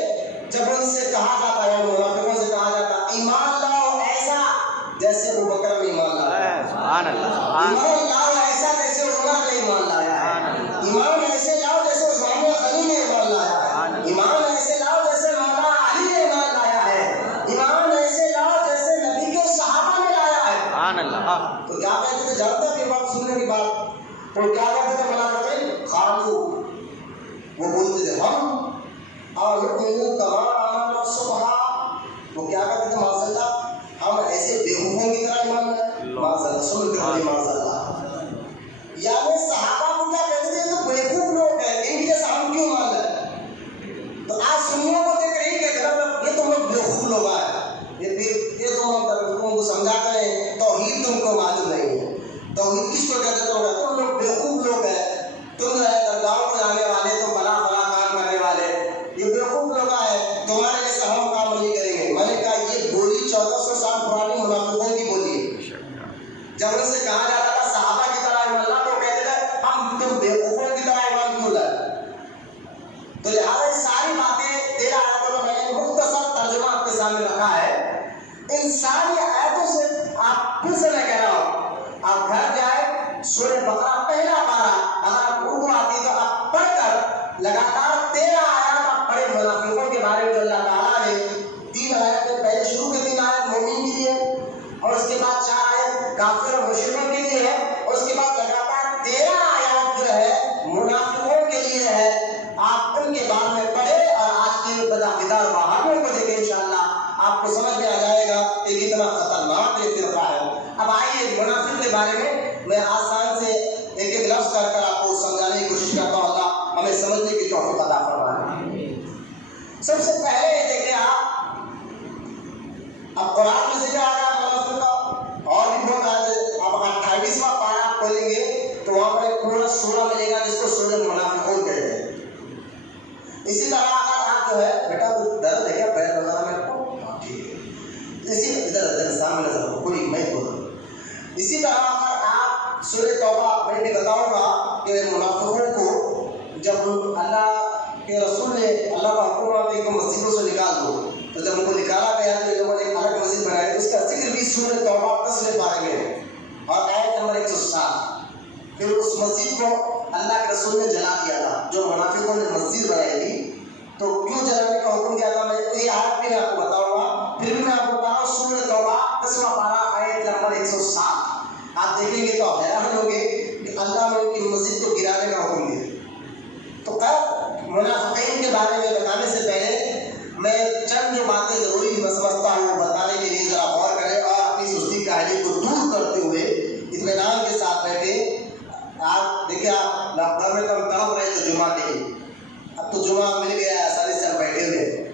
جب ان سے کہا جاتا ہے، منافقوں سے کہا جاتا ہے ایمان لاؤ ایسا جیسے ابو بکر نے ایمان لایا، سبحان اللہ، ایمان لاؤ ایسا جیسے عمر نے ایمان لایا ہے، ایمان ایسے لاؤ جیسے عثمان غنی نے ایمان لایا ہے، ایمان ایسے لاؤ جیسے مولانا علی نے ایمان لایا ہے، ایمان ایسے لاؤ جیسے نبی کے صحابہ نے لایا ہے. سبحان اللہ. تو کیا کہتے تھے جانتے ہیں یہ بات سننے کی بات؟ تو کیا کہتے تھے منافقین؟ قالوا، وہ بولتے تھے ہم أَنُؤْمِنُ كَمَا آمَنَ السُّفَهَاءُ. وہ کیا کہتے تھے معاذ اللہ، ہم ایسے بیوقوفوں کی طرح ایمان لائے. معاذ اللہ، سن کر معاذ اللہ، یعنی صحابہ کو کیا کہتے تھے، تو بیوقوف لوگ ہیں، ان کے سامنے کیوں مان لائے. تو آج سنیوں کو دیکھ رہی کہ یہ تم لوگ بیوقوف لوگ ہیں، یہ تم کو سمجھا کریں توحید تم کو معلوم نہیں ہے. توحید کس کو کہتے ہیں؟ تم لوگ بیوقوف لوگ ہیں، تم جو ہے درگاہوں کو جانے والے، تم فلاں کام کرنے والے، یہ بیوقوف لوگ ہیں، تمہارے جیسا ہم کام نہیں کریں گے. میں نے کہا یہ بولی 1400 سال پرانی منافقوں کی بولی ہے. جب ان سے کہا جاتا تھا صحابہ کی طرح ایمان لا، تو کہتے تھے ہم تم بیوقوفوں کی طرح ایمان کیوں لائے. تو لہٰذا ساری باتیں 13 آیتوں میں میں نے مختصر ترجمہ آپ کے سامنے رکھا ہے. ان ساری آیتوں سے آپ پھر سے میں کہہ رہا ہوں، آپ گھر جائیں، سورۃ بقرہ پہلا پارہ اگر آپ اردو آتی تو آپ پڑھ کر لگاتار 13 آیات آپ پڑھیں منافقوں کے بارے میں. جو اللہ تعالیٰ نے 3 آیتیں پہلے شروع کے 3 آیت مومن کے لیے، اور اس کے بعد 4 آیت کافر اور مشرکوں کے لیے ہے، اور اس کے بعد لگاتار 13 آیات جو ہے منافقوں کے لیے ہے. آپ ان کے بارے میں پڑھیں اور آج کی بدعتدار وہابیوں کو دیکھیں، انشاءاللہ آپ کو سمجھ میں آ جائے گا کہ کتنا خطرناک یہ فرقہ ہے. اب آئیے منافق کے بارے میں آسان سے ایک ایک لفظ کر کر آپ کو سمجھانے کی کوشش کرتا ہوں. اللہ ہمیں سمجھنے کی توفیق عطا فرمائے. سب سے پہلے یہ دیکھیں آپ، اب قرآن میں ذکر آ رہا ہے منافق کا، اور بھی بہت آئے. آپ 28واں پارہ آپ کھولیں گے تو وہاں پر ایک پورا سورہ ملے گا جس کو سورۃ المنافقون کہتے ہیں. اسی طرح اگر آپ جو ہے بیٹا درد ہے کیا پیر وغیرہ میں کو ٹھیک ہے، اسی ادھر سامنے نظر ہو پوری میں بول. اسی طرح اگر آپ سورۃ توبہ میں بھی بتاؤں گا کہ منافقوں کو جب اللہ کے رسول نے اللہ کا حکم ہوا کہ مسجدوں سے نکال دو، تو جب ان کو نکالا گیا تو لوگوں نے ایک الگ مسجد بنائی. اس کا ذکر بھی سورۃ توبہ 10ویں پارے میں ہے اور آیت نمبر 107. پھر اس مسجد کو اللہ کے رسول نے جلا دیا تھا. جو منافقوں نے مسجد بنائی تھی تو کیوں جلانے کا حکم دیا تھا، میں یہ آیت بھی آپ کو بتاؤں گا. پھر بھی میں آپ کو بتا رہا ہوں سورۃ توبہ 10واں پارہ آیت نمبر 107. آپ دیکھیں گے تو حیران ہوگے کہ اللہ نے ان کی مسجد کو گرانے کا حکم دیا. تو منافقین کے بارے میں بتانے سے پہلے میں چند جو باتیں ضروری میں سمجھتا ہوں بتانے کے لیے ذرا غور کریں اور اپنی سستی کاہلی کو دور کرتے ہوئے اطمینان کے ساتھ بیٹھے. آپ دیکھیں، آپ لاک ڈاؤن میں تو ہم تڑپ رہے تھے جمعہ کے لیے، اب تو جمعہ مل گیا، آسانی سے ہم بیٹھے ہوئے.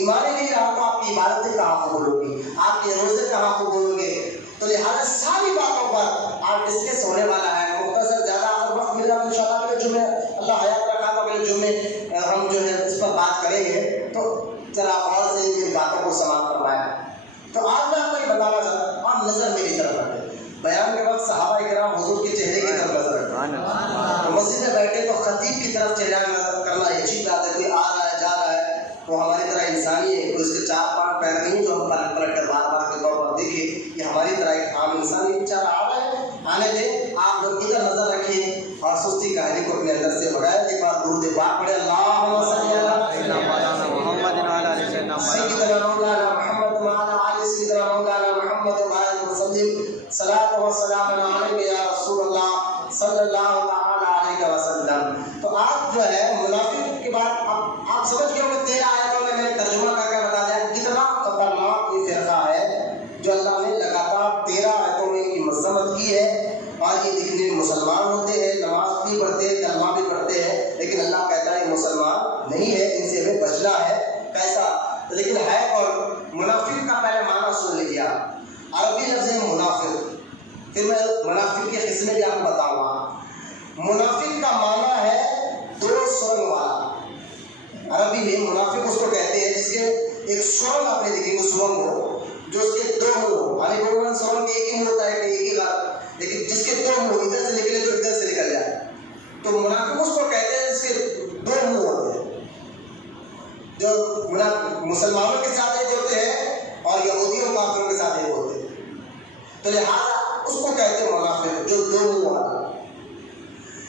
ایمان ہی نہیں رہا تو آپ کی عبادتیں کہاں قبول ہوگی، آپ کے روزے کہاں قبول ہوں گے؟ تو لہٰذا ساری باتوں پر آپ ڈسکس ہونے والا ہے، مختصر زیادہ اگر وقت مل رہا تو انشاءاللہ اگلے جمعے اللہ حیات رکھا تو اگلے جمعے ہم جو ہے اس پر بات کریں گے، تو ذرا غور سے ان باتوں کو سماعت فرمایا۔ تو آج میں آپ کو یہ بتانا چاہتا ہوں، آپ نظر میری طرف رکھیں، بیان کے وقت صحابہ کرام حضور کے چہرے کی طرف نظر رکھیں، تو مسجد میں بیٹھے تو خطیب کی طرف چہرہ نظر کرنا یہ اچھی بات ہے، کوئی آ رہا ہے جا رہا ہے وہ ہماری طرح انسانی ہے، کوئی اس کے 4-5 پیر نہیں جو ہم پلٹ پلٹ کر بار بار کے طور پر دیکھیں، یہ ہماری طرح ایک عام انسان یہ بیچارہ آ رہا ہے، آنے دیں، آپ لوگ ادھر نظر رکھیں اور سستی کہانی کو اپنے اندر سے بھگائیں۔ ایک بار درود پاک پڑھے، اللہم صلی علی سیدنا مولانا محمد وعلی آل سیدنا مولانا محمد وعلی وسلم، صلاۃ و سلام علیک یا رسول اللہ صلی اللہ تعالی علیہ وسلم۔ تو آپ جو ہے منافق کے بعد آپ سمجھ گئے ہوں گے 13 آیتوں میں نے ترجمہ کر کے بتا دیا کتنا خطرناک یہ فرقہ ہے جو اللہ نے لگاتار 13 آیتوں میں ان کی مذمت کی ہے، اور یہ دکھنے میں مسلمان ہوتے ہیں، نماز بھی پڑھتے ہیں، کلمہ بھی پڑھتے ہیں، لیکن اللہ کہتا ہے مسلمان نہیں ہے، ان سے ہمیں بچنا ہے۔ کیسا؟ لیکن ہے اور منافق کا پہلے معنی سن لیجیے آپ، عربی لفظ ہے منافق، پھر میں منافق کے قسمیں بھی آپ کو بتاؤں گا۔ منافق کا معنی ہے 2 سرنگ والا، عربی میں منافق اس کو کہتے ہیں جس کے ایک سرنگ آپ نے دیکھی، وہ سرنگ ہو جو اس کے 2 منہ ہو، یعنی وہ سرنگ کے ایک ہی منہ ہوتا ہے کہ ایک ہی بات، لیکن جس کے 2 منہ ادھر سے نکلے تو ادھر سے نکل جائے، تو منافق اس کو کہتے ہیں جس کے 2 منہ ہوتے ہیں، جو مسلمانوں کے ساتھ ایک ہوتے ہیں اور یہودیوں کافروں کے ساتھ ایک ہوتے ہیں، تو لہٰذا اس کو کہتے ہیں منافق جو 2 منہ والا۔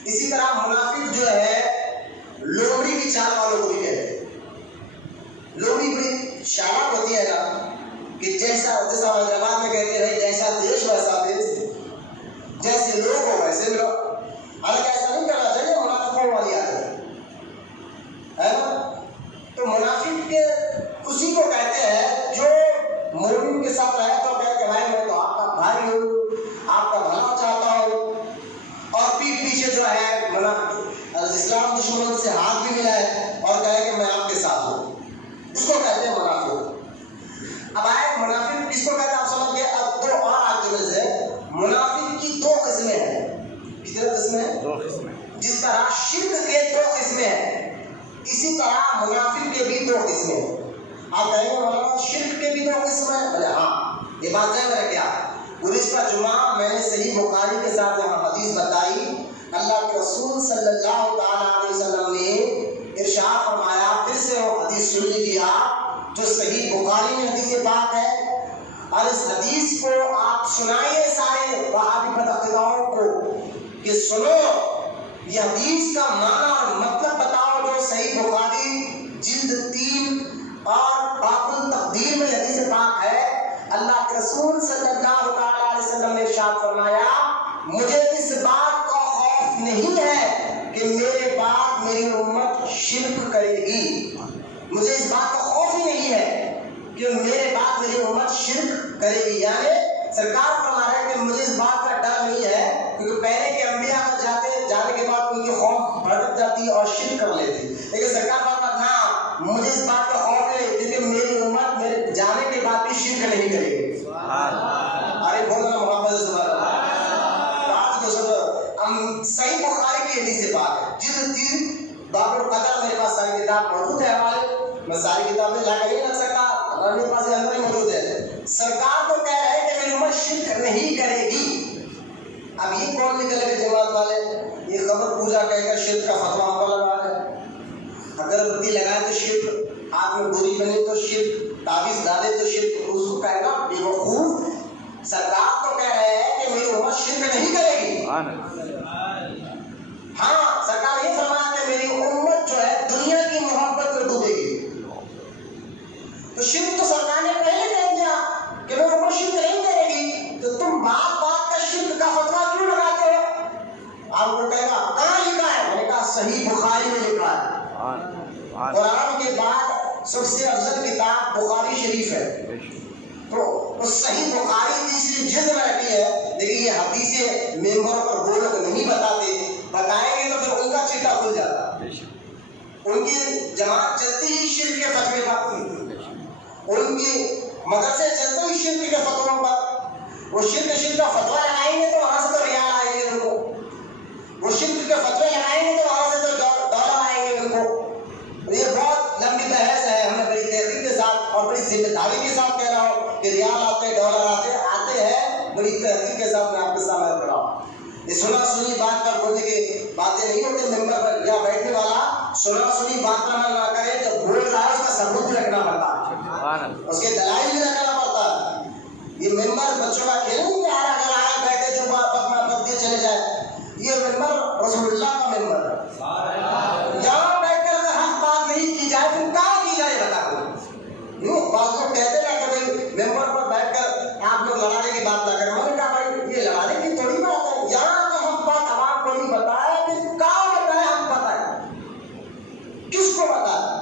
اسی طرح منافق جو ہے لومڑی کی چال والوں کو بھی کہتے ہیں، لومڑی بڑی شالاب ہوتی ہے نا، کہ جیسا حیدرآباد میں کہتے ہیں جیسا دیش ویسا دیش، جیسے لوگ ہو ویسے لوگ، حالانکہ ایسا نہیں کرنا چاہیے، منافقوں والی عادت ہے نا۔ تو منافق کے اسی کو کہتے ہیں جو مومن کے ساتھ رہے تو کہتے ہیں بھائی میں تو آپ کا بھائی ہوں، آپ کا بھلا چاہتا ہوں، اور پیچھے جو ہے اسلام دشمنوں سے ہاتھ بھی ملا ہے اور کہے کہ میں آپ کے ساتھ ہوں، اس کو کہتے ہیں منافق۔ اب آئے منافق کس کو کہتے ہیں آپ سمجھ گئے۔ اب 2 اور آگے سے منافق کی 2 قسمیں ہیں، کتنے قسمیں ہیں؟ 2 قسمیں۔ جس طرح شرک کے 2 قسمیں ہیں، اسی طرح منافق کے بھی 2 قسمیں ہیں۔ آپ کہیں گے مولانا شرک کے بھی 2 قسمیں ہیں؟ بولے ہاں، یہ بات ذہن میں رکھیں آپ۔ گزشتہ جمعہ میں نے صحیح بخاری کے ساتھ یہاں حدیث بتائی، اللہ کے رسول صلی اللہ تعالیٰ علیہ وسلم نے ارشاد فرمایا، پھر سے وہ حدیث سن لیجیے آپ جو صحیح بخاری میں حدیث پاک ہے، اور اس حدیث کو آپ سنائیے سارے وہابی بدعقیداؤں کو کہ سنو، یہ حدیث کا معنی اور مطلب بتاؤ جو صحیح بخاری جلد 3 اور باب التقدیر میں حدیث پاک ہے۔ اللہ کے رسول صلی اللہ تعالیٰ علیہ وسلم نے ارشاد فرمایا، مجھے اس بات کا خوف نہیں ہے کہ میرے بعد میری امت شرک کرے گی، مجھے اس بات کا خوف ہی نہیں ہے کہ میرے بعد میری امت شرک کرے گی، یعنی سرکار فرما رہے ہیں کہ مجھے اس بات کا ڈر نہیں ہے، کیونکہ پہلے کے انبیاء جانے کے بعد ان کی قوم بھڑک جاتی اور شرک کر لیتی، لیکن سرکار فرما نہ، مجھے اس بات کا خوف ہے کیونکہ میری امت میرے جانے کے بعد بھی شرک نہیں کرے گی۔ ارے بولنا محمد سبحان اللہ، بات کو سنو، صحیح بخاری کی حدیث پاک ہے، جلد 3 باب القدر، میرے پاس ساری کتاب موجود ہے ہمارے، میں ساری کتابیں لا کر نہیں رکھ سکتا، میرے پاس اندر ہی موجود ہے۔ سرکار تو کہہ رہے ہیں کہ میری امت شرک نہیں کرے گی۔ اب یہ کون نکلے گا جماعت والے، یہ قبر پوجا کہہ کر شرک کا فتویٰ ہم کو لگا رہے ہیں، اگر بتی لگائے تو شرک، ہاتھ میں ڈوری بنے تو شرک، تعویذ ڈالے تو شرک، اس کو کہے گا بے وقوف۔ سرکار تو کہہ رہے ہیں کہ میری امت شرک نہیں کرے گی، ہاں سرکار یہ فرمایا کہ میری امت جو ہے دنیا کی محبت میں ڈوبے گی، تو شرک تو سرکار نے پہلے کہہ دیا کہ میری امت شرک نہیں کرے گی، تو تم بات بات کا شرک کا فتویٰ کیوں لگاتے ہو؟ آپ کو کہے گا کہاں لکھا ہے؟ میں نے کہا صحیح بخاری میں لکھا ہے، قرآن کے بعد سب سے افضل کتاب بخاری شریف ہے، تو صحیح بخاری تیسری جلد میں رکھی ہے، لیکن یہ حدیثیں ممبروں پر وہ لوگ نہیں بتاتے، بتائیں گے تو پھر ان کا چٹا کھل جاتا، ان کی جماعت چلتی ہی شرک کے فتوے پر، ان کی مدرسے چلتے ہوئی شرک کے فتووں پر، وہ شرک کا فتوا لگائیں گے تو وہاں سے تو ریال آئیں گے ان کو، وہ شرک کے فتوے لگائیں گے تو وہاں سے تو ڈالر آئیں گے ان کو۔ یہ بہت لمبی بحث ہے، ہم نے بڑی تحقیق کے ساتھ اور بڑی ذمہ داری کے ساتھ کہہ رہا ہوں کہ ریال آتے ڈالر آتے ہیں، بڑی تحقیق کے ساتھ میں آپ کے سامنے رکھ رہا ہوں۔ یہ سنا سنی بات پر بولنے کی باتیں نہیں ہوتی ممبر پر، یا بیٹھنے والا سنا سنی بات پر عمل نہ کرے، جو بول رہا ہے اس کا ثبوت بھی رکھنا پڑتا ہے، اس کے دلائل بھی رکھنا پڑتا ہے۔ یہ ممبر بچوں کا کھیل نہیں ہے، اگر آئے بیٹھے جو بات دیے چلے جائے، یہ ممبر رسول اللہ کا ممبر ہے۔ یہاں بیٹھ کر اگر حق بات نہیں کی جائے پھر کہاں کی جائے بتا دو۔ یوں بعض لوگ کہتے ہیں کہ بھائی ممبر پر بیٹھ کر آپ لوگ لڑانے کی بات نہ کریں، میں نے کہا بھائی یہ لڑانے کی تھوڑی بات ہے، یہاں کا حق بات عوام کو نہیں بتایا پھر کہاں بتائے حق بتائے، کس کو بتایا؟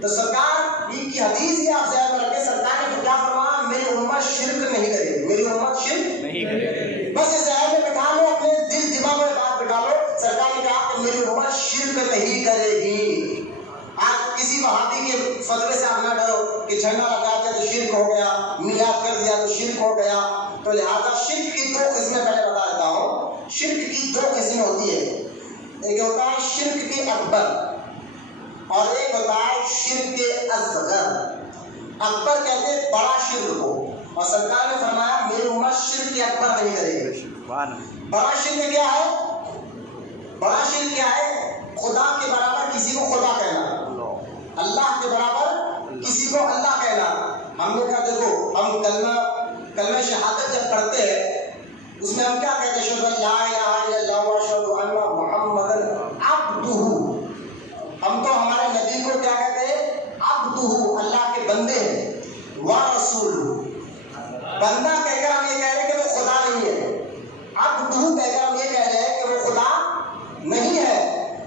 تو سرکار کی حدیث یہ آپ ذہن میں رکھیں، سرکار نے کیا فرمایا؟ میری امت شرک نہیں کرے گی، میری امت شرک نہیں کرے گی۔ بس یہ ذہن میں بٹھا لو، اپنے دل دماغ میں بات بٹھا لو، سرکار نے کہا کہ میری امت شرک نہیں کرے گی۔ آپ کسی وہابی کے فتوے سے آپ نہ ڈرو کہ جھنڈا لگاتے تو شرک ہو گیا، میلاد کر دیا تو شرک ہو گیا۔ تو لہٰذا شرک کی دو قسمیں پہلے بتا دیتا ہوں۔ شرک کی دو قسمیں ہوتی ہے، ایک ہوتا ہے شرک کے اکبر اور ایک ہوتا ہے شرک اصغر۔ اکبر کہتے ہیں بڑا شرک کو، اور سرکار نے فرمایا میری امت شرک اکبر نہیں کرے گی۔ بڑا شرک کیا ہے؟ بڑا شرک کیا ہے؟ خدا کے برابر کسی کو خدا کہنا، اللہ کے برابر کسی کو اللہ کہنا۔ ہم نے کہا دیکھو ہم کلمہ شہادت جب پڑھتے ہیں اس میں ہم کیا کہتے ہیں؟ اشہد ان لا الہ الا اللہ واشہد ان محمدًا عبدہ۔ ہم تو ہمارے نبی کو کیا کہتے ہیں؟ عبدہ، اللہ کے بندے ہیں، ورسولہ۔ بندہ کہہ کر ہم یہ کہہ رہے ہیں کہ وہ خدا نہیں ہے، عبدہ کہہ کر ہم یہ کہہ رہے ہیں کہ وہ خدا نہیں ہے،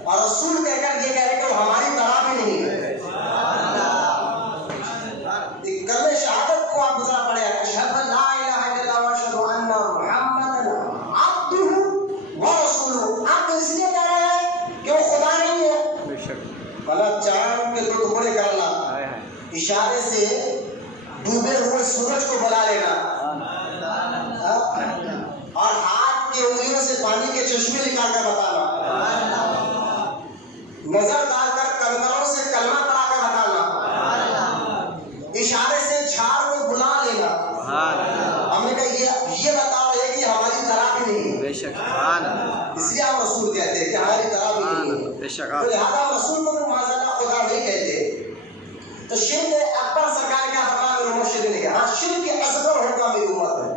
اور رسول کہہ کر یہ کہہ رہے ہیں کہ وہ ہماری طرح بھی نہیں ہے۔ کلمہ شہادت کو آپ ذرا پڑھیں، اشہد ان لا الہ الا اللہ واشہد ان محمدًا عبدہ ورسولہ۔ آپ اس لیے کہہ رہے ہیں کہ وہ خدا نہیں ہے، بھلا چاند کے دو ٹکڑے کرنا، اشارے سے ڈوبے ہوئے سورج کو بلا لینا، اور ہاتھ کی انگلیوں سے پانی کے چشمے نکال کر بتانا، نظر ڈال کر کنگروں سے کلمہ پڑھا کر بتانا، اشارے سے جھاڑ کو بلا لینا۔ ہم نے کہا یہ بتا رہے کہ ہماری طرح بھی نہیں ہے، اس لیے ہم رسول کہتے ہیں کہ ہماری طرح بھی نہیں ہے، تو لہٰذا ہم رسول کو بھی معاذاللہ خدا نہیں کہتے۔ تو شرک اکبر سرکار کیا فرمایا؟ میری امت شرک نہیں کرے۔ ہاں شرک اصغر ہوگا میری امت میں،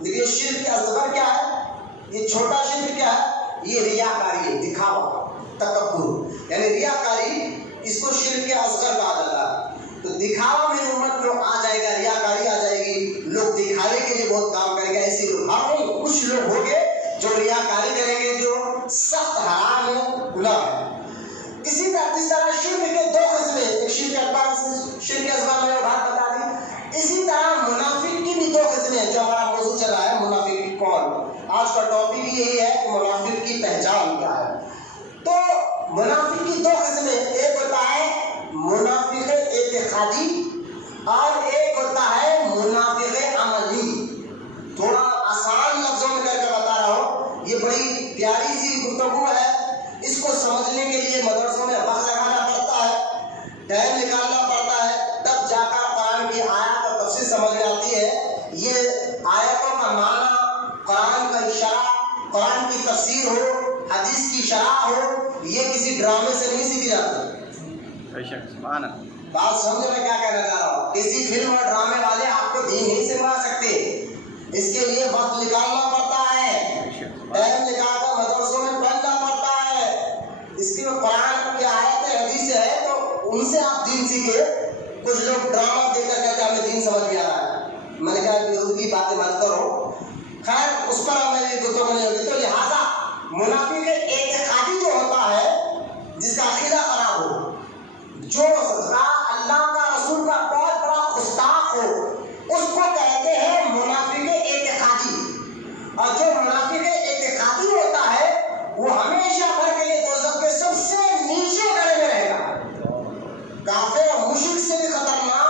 لیکن شرک اصغر کیا ہے؟ یہ چھوٹا شرک کیا ہے؟ یہ ریاکاری ہے، دکھاوا، تکبر، یعنی ریاکاری، اس کو شرک اصغر کہا جاتا ہے۔ تو دکھاوا میری امت میں آ جائے گا، ریاکاری آ جائے گی، لوگ دکھانے کے لیے بہت کام کریں گے، ایسے لوگ ہر نہیں، کچھ لوگ ہوں گے جو ریاکاری کریں گے، جو سخت حرام ہے، گناہ ہے۔ اسی طرح شرک کے دو قسمیں، ایک شرک اکبر، شرک اصغر میں نے بات بتا دی۔ اسی طرح منافق کی بھی دو قسمیں ہیں، جو ہمارا موضوع چلا ہے منافق کون۔ آج کا ٹاپک یہی ہے کہ منافق کی پہچان کیا ہے۔ تو منافق کی دو قسمیں، ایک ہوتا ہے منافق اعتقادی اور ایک ہوتا ہے منافق عملی۔ تھوڑا آسان لفظوں میں کر کے بتا رہا ہوں، یہ بڑی پیاری سی گفتگو ہے، اس کو سمجھنے کے لیے مدرسوں میں وقت لگانا پڑتا ہے، ٹائم نکالنا پڑتا ہے، تب جا کر قرآن کی آیات اور تفسیر سمجھ میں آتی ہے۔ یہ آیتوں کا معنی، قرآن کا شرح، قرآن کی تفسیر ہو، حدیث کی شرح ہو، یہ کسی ڈرامے سے نہیں سیکھی جاتی۔ بات سمجھے میں کیا کہنا چاہ رہا ہوں؟ کسی فلم اور ڈرامے والے آپ کو دین نہیں سکھا سکتے، اس کے لیے وقت نکالنا پڑتا ہے، ٹائم نکال کر مدرسوں میں پڑھنا پڑتا ہے۔ اس کے قرآن کی آیت حدیث ہے تو ان سے آپ دین سیکھے۔ کچھ لوگ ڈرامہ دیکھ کر کہتے ہیں ہمیں دین سمجھ میں آ رہا ہے، میں نے کہا کہ کی باتیں مت کرو، خیر اس پر میری گفتگو نہیں ہوگی۔ تو لہٰذا منافق اعتقادی جو ہوتا ہے، جس کا عقیدہ خراب ہو، جو اللہ کا رسول کا بہت بڑا گستاخ ہو، اس کو کہتے ہیں منافق اعتقادی۔ اور جو منافق اعتقادی ہوتا ہے وہ ہمیشہ بھر کے لیے دوزخ کے سب سے نیچے گڑے میں رہے گا، کافر اور مشرک سے بھی خطرناک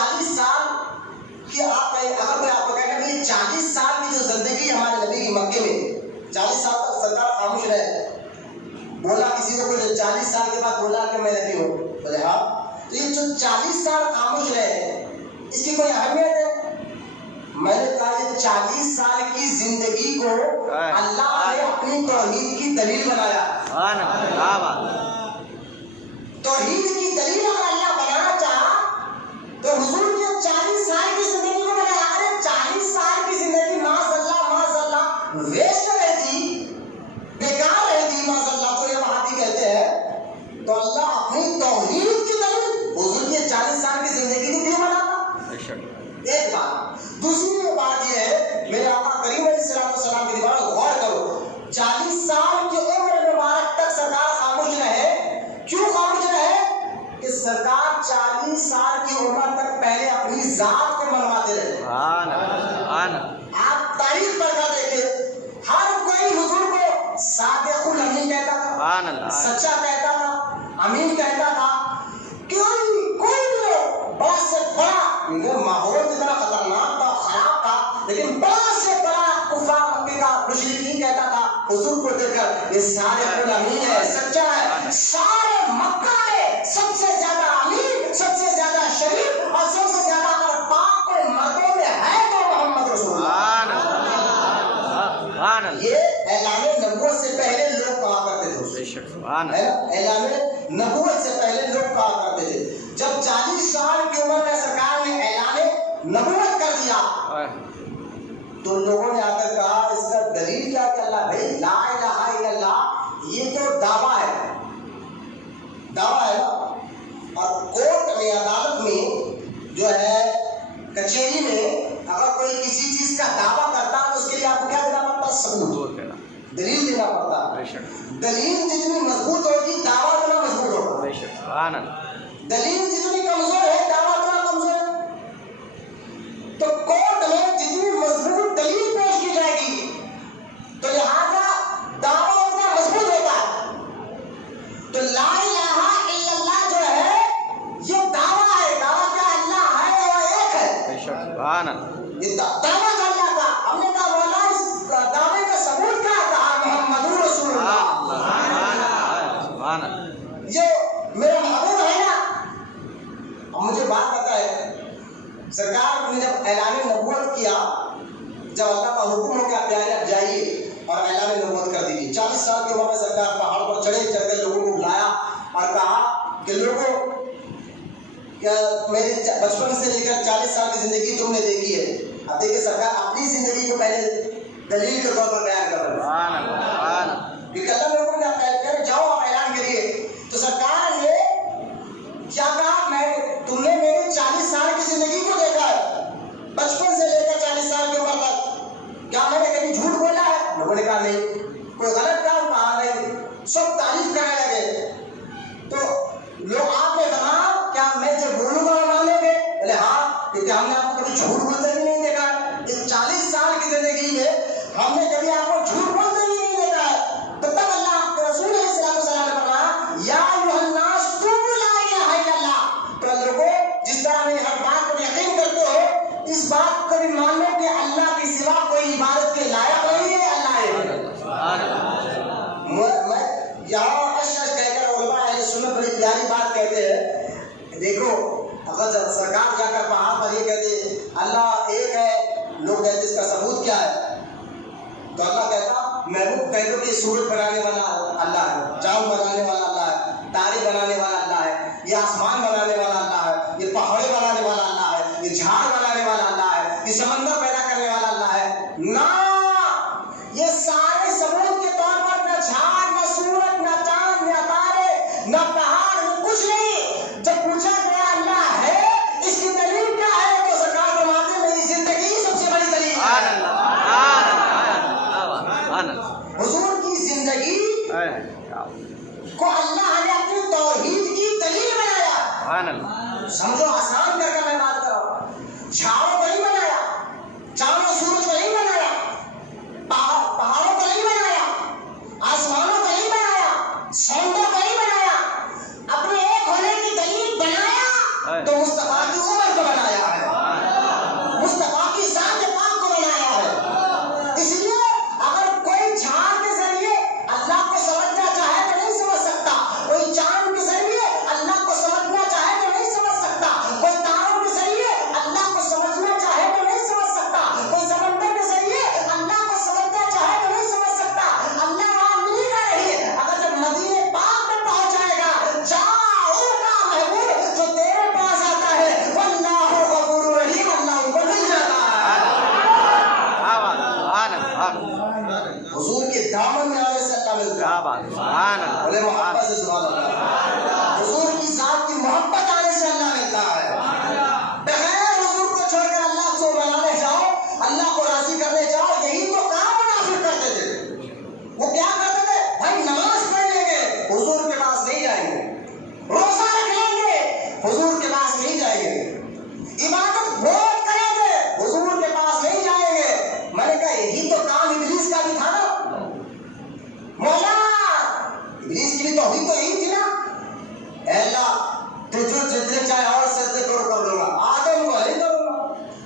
40 سال کی آپ اگر کوئی آپ کو کہے کہ 40 سال کی جو زندگی ہمارے نبی کی مکے میں 40 سال تک سرکار خاموش رہے، بولا کسی نے کوئی 40 سال کے بعد بولا کہ میں نبی ہوں، بولے ہاں، تو یہ جو 40 سال خاموش رہے اس کی کوئی اہمیت ہے؟ میں نے کہا یہ 40 سال کی زندگی کو اللہ نے اپنی توحید کی دلیل بنایا۔ توحید کی دلیل اگر اللہ بنانا چاہا تو حضور کے 40 سال کی زندگی کو بنایا۔ اگر 40 سال کی زندگی معاذ اللہ ویسٹ رہتی، بیکار رہتی معاذ اللہ، تو یہ وہابی کہتے ہیں، تو اللہ اپنی توحید کی دلیل حضور کے 40 سال کی زندگی کو کیوں بناتا؟ ایک بات۔ دوسری بات یہ ہے، میرے آقا کریم علیہ السلام کی دیوار غور کرو، 40 سال کی عمر مبارک تک سرکار خاموش رہے۔ کیوں خاموش رہے؟ کہ سرکار 40 سال کی عمر تک پہلے اپنی ذات کو منواتے رہے۔ آپ تاریخ پڑھ کر دیکھیں، ہر کوئی حضور کو صادق الامین کہتا تھا، سچا کہتا تھا، امین کہتا تھا۔ کوئی بھی بڑا سے بڑا ماحول اتنا خطرناک تھا، خراب تھا، لیکن بڑا سے بڑا کفار مکے کا مشرکین کہتا تھا حضور کو دیکھ کر یہ صادق الامین ہے، سچا ہے۔ سارے مکہ میں سب سے زیادہ امین، سب سے زیادہ شریف اور سب سے زیادہ اگر پاک کوئی مردوں میں ہے تو محمد رسول اللہ۔ یہ اعلان نبوت سے پہلے لوگ کہا کرتے تھے، اعلان نبوت سے پہلے لوگ کہا کرتے تھے۔ جب 40 سال کی عمر میں سرکار نے اعلان نبوت کر دیا تو لوگوں نے آ کر کہا اس کا دلیل کیا کہ اللہ بھائی لا الہ الا اللہ یہ تو دعویٰ ہے، دعویٰ ہے نا۔ اور کورٹ میں، عدالت میں جو ہے، کچہری میں اگر کوئی کسی چیز کا دعویٰ کرتا ہے تو اس کے لیے آپ کو کیا دینا پڑتا ہے؟ ثبوت، دلیل دینا پڑتا ہے۔ دلیل جتنی مضبوط ہوگی دعویٰ اتنا مضبوط ہوگا، دلیل جتنی کمزور ہے دعویٰ اتنا کمزور ہے۔ تو کورٹ میں جتنی مضبوط دلیل پیش کی جائے گی تو لہذا دعویٰ اتنا مضبوط ہوتا ہے۔ تو لا الہ الا اللہ جو ہے یہ دعویٰ ہے۔ دعویٰ کیا؟ اللہ ہے اور ایک ہے، یہ دعویٰ کا اللہ کا۔ ہم نے کہا مولا اس دعوے کا ثبوت کیا؟ کہا محمد رسول اللہ، یہ میرا محبوب ہے نا۔ اب مجھے بات پتا ہے، سرکار نے جب اعلان نبوت کیا، جب اللہ کا حکم ہو گیا پیارے آپ جائیے اور اعلان نبوت کر دیجیے، 40 سال کی عمر میں سرکار پہاڑ پر چڑھ کر لوگوں کو بلایا اور کہا کہ لوگوں کیا میرے بچپن سے لے کر 40 سال کی زندگی تم نے دیکھی ہے، اب دیکھیے سرکار اپنی زندگی کو پہلے دلیل کے طور پر بیان کر رہے ہیں، کیونکہ اللہ لوگوں نے کہا جاؤ آپ اعلان کریے۔ تو سرکار نے کیا کہا؟ تم نے میری 40 سال کی زندگی کو دیکھا ہے، بچپن سے لے کر 40 سال کی عمر تک، کیا میں نے کبھی جھوٹ بولا ہے؟ لوگوں نے کہا نہیں۔ کوئی غلط کام کہا نہیں، سب تعریف کرنے لگے۔ تو لوگ آپ نے کہا کیا میں جو بولوں گا مانو گے؟ بولے ہاں، کیونکہ ہم نے آپ کو کبھی جھوٹ بولتے بھی نہیں دیکھا ہے، اس 40 سال کی زندگی میں ہم نے کبھی آپ کو جھوٹ بولتے بھی نہیں دیکھا ہے۔ تو تب اللہ کے رسول علیہ السلام نے فرمایا یا ایھا الناس قولوا لا الہ الا اللہ۔ تو لوگوں جس طرح میری ہر بات پر یقین کرتے ہو، اس بات کو بھی مان لو کہ اللہ کے سوا کوئی عبادت کے لائق نہیں ہے، اللہ ہے۔ میں یہاں کہہ کر علماء اہل سنت بڑی پیاری بات کہتے ہیں، دیکھو اگر سرکار جا کر پہاڑ پر یہ کہتے اللہ ایک ہے، لوگ کہتے اس کا ثبوت کیا ہے؟ تو اللہ کہتا محبوب کہہ دو کہ سورج بنانے والا اللہ ہے، چاند بنانے والا اللہ ہے، تارے بنانے والا اللہ ہے، یہ آسمان بنانے والا اللہ ہے، یہ پہاڑے بنانے والا اللہ ہے، یہ جھاڑ بنانے والا اللہ ہے، یہ سمندر پیدا کرنے والا اللہ ہے۔ نہ، یہ سارے ثبوت کے طور پر نہ جھاڑ، نہ سورج، نہ چاند، نہ تارے، نہ پہاڑ، نہ کچھ نہیں۔ جب پوچھا گیا اللہ ہے اس کی دلیل کیا ہے تو سرکار فرماتے ہیں میری زندگی سب سے بڑی دلیل ہے۔ حضور کی زندگی کو اللہ نے اپنی توحید کی دلیل بنایا۔ سمجھو آسان کر کے میں بات کر رہا ہوں، جھاڑوں کو نہیں بنایا، چاند و سورج کو نہیں بنایا، پہاڑوں کو نہیں بنایا، آسمانوں کو نہیں بنایا، سمندر کو نہیں بنایا، اپنے ایک ہونے کی دلیل بنایا تو مصطفیٰ کی عمر کو بنایا۔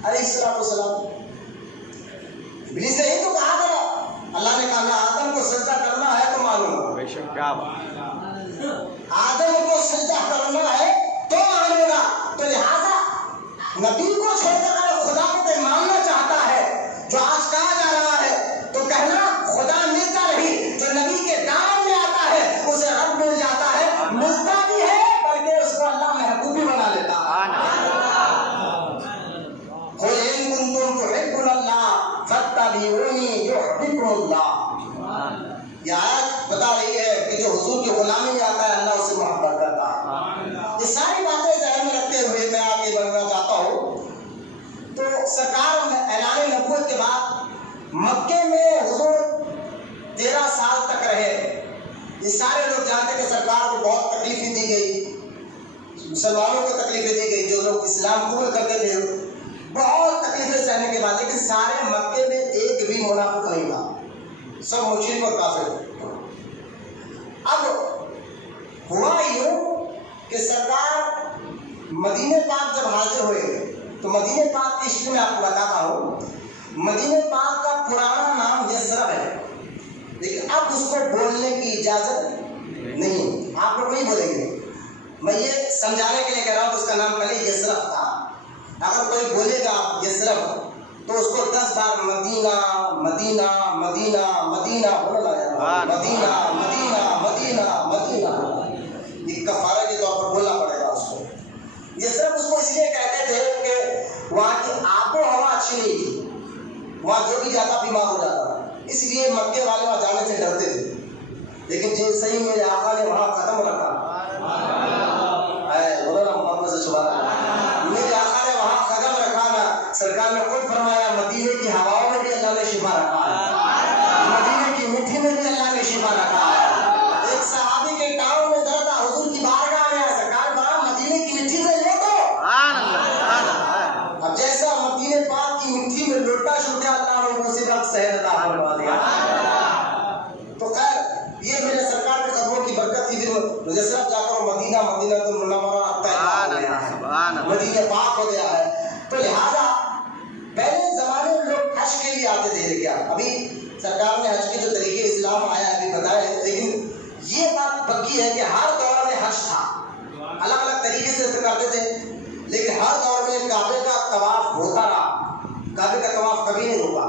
علیہ السلام. ابلیس نے تو کہا تھا، اللہ نے کہا آدم کو سجدہ کرنا ہے تو معلوم ہو. کیا بات. آدم کو سجدہ کرنا ہے تو معلوم ہوگا. تو لہٰذا نبی کو چھوڑ کر اگر خدا کو کوئی ماننا چاہتا ہے، جو آج کہا جا رہا ہے، تو کہنا خدا ملتا نہیں. جو نبی کے دامن میں آتا ہے اسے رب مل جاتا ہے، ملتا بھی ہے بلکہ اس کو اللہ محبوب بھی بنا لیتا ہے. قُلْ إِن كُنتُمْ تُحِبُّونَ اللَّهَ فَاتَّبِعُونِي يُحْبِبْكُمُ اللَّهُ. یہ آیت بتا رہی ہے کہ جو حضور کی غلامی میں آتا ہے اللہ اسے محبت کرتا ہے. یہ ساری باتیں ذہن میں رکھتے ہوئے میں آگے بڑھنا چاہتا ہوں. تو سرکار اعلان نبوت کے بعد مکے میں حضور 13 سال تک رہے. یہ سارے لوگ جانتے کہ سرکار کو بہت تکلیفیں دی گئی، مسلمانوں کو تکلیفیں دی گئی، جو لوگ اسلام قبول کرتے تھے بہت تکلیفیں سہنے کے بعد، لیکن سارے مکے میں ایک بھی منافق نہیں تھا، سب مشرک اور کافر تھے. اب ہوا یوں کہ سرکار مدینہ پاک جب حاضر ہوئے تو مدینہ پاک کی ہسٹری میں آپ کو بتاتا ہوں. مدینہ پاک کا پرانا نام یثرب ہے، لیکن اب اس کو بولنے کی اجازت نہیں، آپ لوگ نہیں بولیں گے. میں یہ سمجھانے کے لیے کہہ رہا ہوں کہ اس کا نام پہلے یثرب تھا. اگر کوئی بولے گا یثرب تو اس کو 10 بار مدینہ مدینہ مدینہ مدینہ بولنا ہے. مدینہ مدینہ مدینہ مدینہ، یہ کفارہ کے طور پر بولنا پڑے گا اس کو. یثرب اس کو اس لیے کہتے تھے کہ وہاں کی آب و ہوا اچھی نہیں تھی، وہاں جو بھی جاتا بیمار ہو جاتا، اس لیے مکے والے وہاں جانے سے ڈرتے تھے. لیکن جو صحیح میرے آقا نے وہاں قدم رکھا، بولو نا محمد سے سبحان اللہ، میرے آقا نے وہاں قدم رکھا نا، سرکار نے خود فرمایا مدینے کی ہواؤں میں بھی اللہ نے شفا رکھا ہے، مدینے کی مٹھی میں بھی اللہ نے شفا رکھا ہے. ایک صحابی کے ٹاؤں میں درد تھا، حضور کی بارگاہ میں سرکار فرمایا مدینے کی مٹھی میں لوٹو. اب جیسا مدینے پاک کی مٹھی میں لوٹا چھوٹا اللہ نے ان سے وقت صحت عطا فرما دیا. تو خیر یہ میرے سرکار کے قدموں کی برکت تھی. پھر یثرب جا کر مدینہ مدینہ المنورہ مدینہ پاک ہو گیا ہے. تو لہذا پہلے زمانے میں لوگ حج کے لیے آتے تھے. کیا ابھی سرکار نے حج کے جو طریقے اسلام آیا ہے ابھی بتائے، لیکن یہ بات پکی ہے کہ ہر دور میں حج تھا، الگ الگ طریقے سے کرتے تھے، لیکن ہر دور میں کعبے کا طواف ہوتا رہا، کعبے کا طواف کبھی نہیں رکا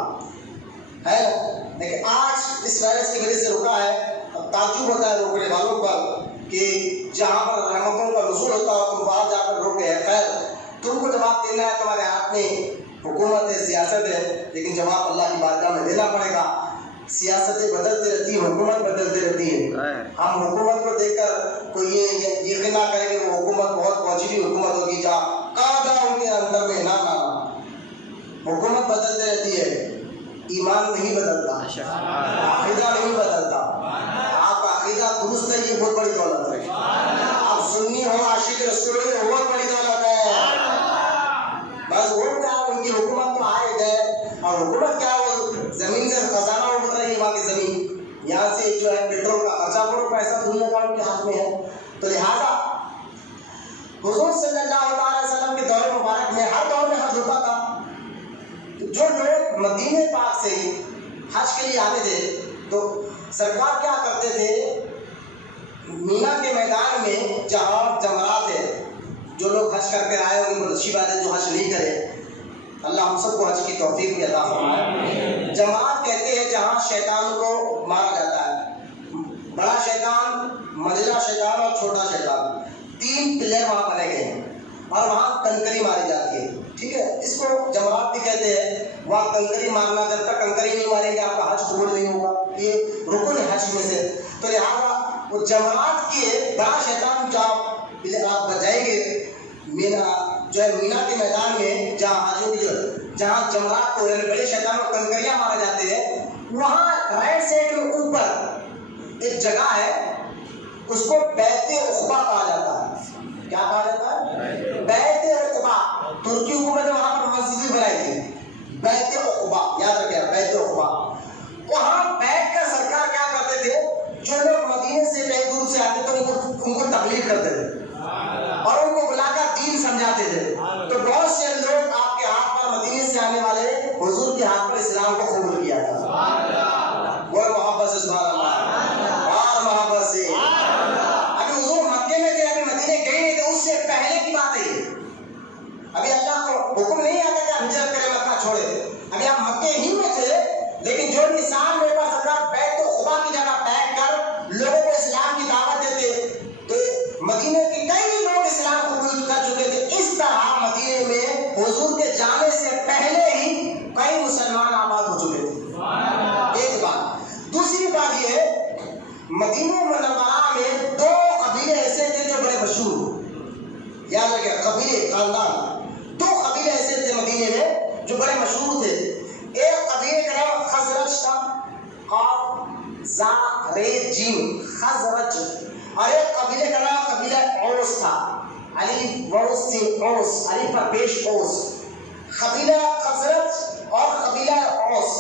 ہے. لیکن آج اس وائرس کی وجہ سے رکا ہے. اب تعجب ہوتا ہے روکنے والوں پر کہ جہاں پر رحمتوں کا نزول ہوتا ہے تم وہاں جا کر روکے ہیں. خیر تم کو جواب دینا ہے، تمہارے ہاتھ میں حکومت ہے، سیاست ہے، لیکن جواب اللہ کی بارگاہ میں دینا پڑے گا. سیاستیں بدلتی رہتی ہیں، حکومت بدلتی رہتی ہے. ہم حکومت کو دیکھ کر کوئی یہ یقین نہ کرے کہ وہ حکومت بہت پازیٹیو حکومت ہوگی جہاں کعبہ ان کے اندر میں نہ حکومت بدلتی رہتی ہے، ایمان نہیں بدلتا، عقیدہ نہیں بدلتا. آپ کا عقیدہ درست ہے، یہ بہت بڑی دولت ہے. آپ سنی ہو، عاشق رسول ہو، بہت بڑی دولت ہے. بس وہ کیا ان کی حکومت تو آئے گئے، اور حکومت کیا وہ زمین سے خزانہ اٹھ رہی ہے، وہاں کی زمین یہاں سے جو ہے پیٹرول کا خرچہ کرو، پیسہ دنیا کا ان کے ہاتھ میں ہے. تو لہٰذا حضور صلی اللہ علیہ وسلم کے دور مبارک میں ہر دور میں حج ہوتا تھا. جو لوگ مدینہ پاک سے حج کے لیے آتے تھے تو سرکار کیا کرتے تھے، مینا کے میدان میں جہاں جمرات ہے، جو لوگ حج کر کے آئے ان کو اچھی بات ہے، جو حج نہیں کرے اللہ ہم سب کو حج کی توفیق بھی عطا فرمائے. جمرات کہتے ہیں جہاں شیطان کو مارا جاتا ہے، بڑا شیطان، منجلا شیطان اور چھوٹا شیطان، 3 پلر وہاں بنے گئے ہیں، اور وہاں کنکری ماری جاتی ہے. ٹھیک ہے، اس کو جمرات بھی کہتے ہیں. وہاں کنکری مارنا، جب تک کنکری نہیں ماریں گے آپ کا حج قبول نہیں ہوگا، یہ رکن ہے حج میں سے. تو لہٰذا وہ جمرات کے بڑا شیطان جو آپ بجائیں گے مینا جو ہے مینا کے میدان میں جہاں حاجوں کی جہاں جمرات کو بڑے شیطان کو کنکریاں مارے جاتے ہیں، وہاں رائٹ سائڈ میں اوپر ایک جگہ ہے، اس کو بیت عقبہ کہا جاتا ہے. کیا کہا جاتا ہے؟ بیت عقبہ. ترکی حکومت نے وہاں پر مسجد بھی بنائی تھی، بیت عقبہ، یاد رکھیں بیت عقبہ. وہاں بیٹھ کر سرکار کیا کرتے تھے، جو لوگ مدینے سے کئی دور سے آتے تھے ان کو تبلیغ کرتے تھے اور ان کو بلا کر دین سمجھاتے تھے. تو بہت سے لوگ آپ کے ہاتھ پر مدینے ہجرت کرے مکہ چھوڑے. ابھی آپ مکے ہی میں تھے لیکن جو نشان میرے پاس سرکار بیت تو خدا کی جگہ بیٹھ کر لوگوں کو اسلام کی دعوت دیتے تو مدینے کے کئی لوگ اسلام قبول کر چکے تھے. اس طرح مدینے میں حضور کے جانے سے پہلے ہی کئی مسلمان آباد ہو چکے تھے. ایک بات. دوسری بات یہ ہے مدینہ منورہ میں 2 قبیلے ایسے تھے جو بڑے مشہور. یاد رکھیں قبیلے خاندان 2 قبیلے ایسے تھے مدینے میں جو بڑے مشہور تھے. ایک قبیلے کا نام خزرج تھا, قاف زا ر جیم خزرج, اور ایک قبیلے کا نام قبیلہ اوس تھا, الف واو سین اوس, الف پر پیش اوس. قبیلہ خزرج اور قبیلہ اوس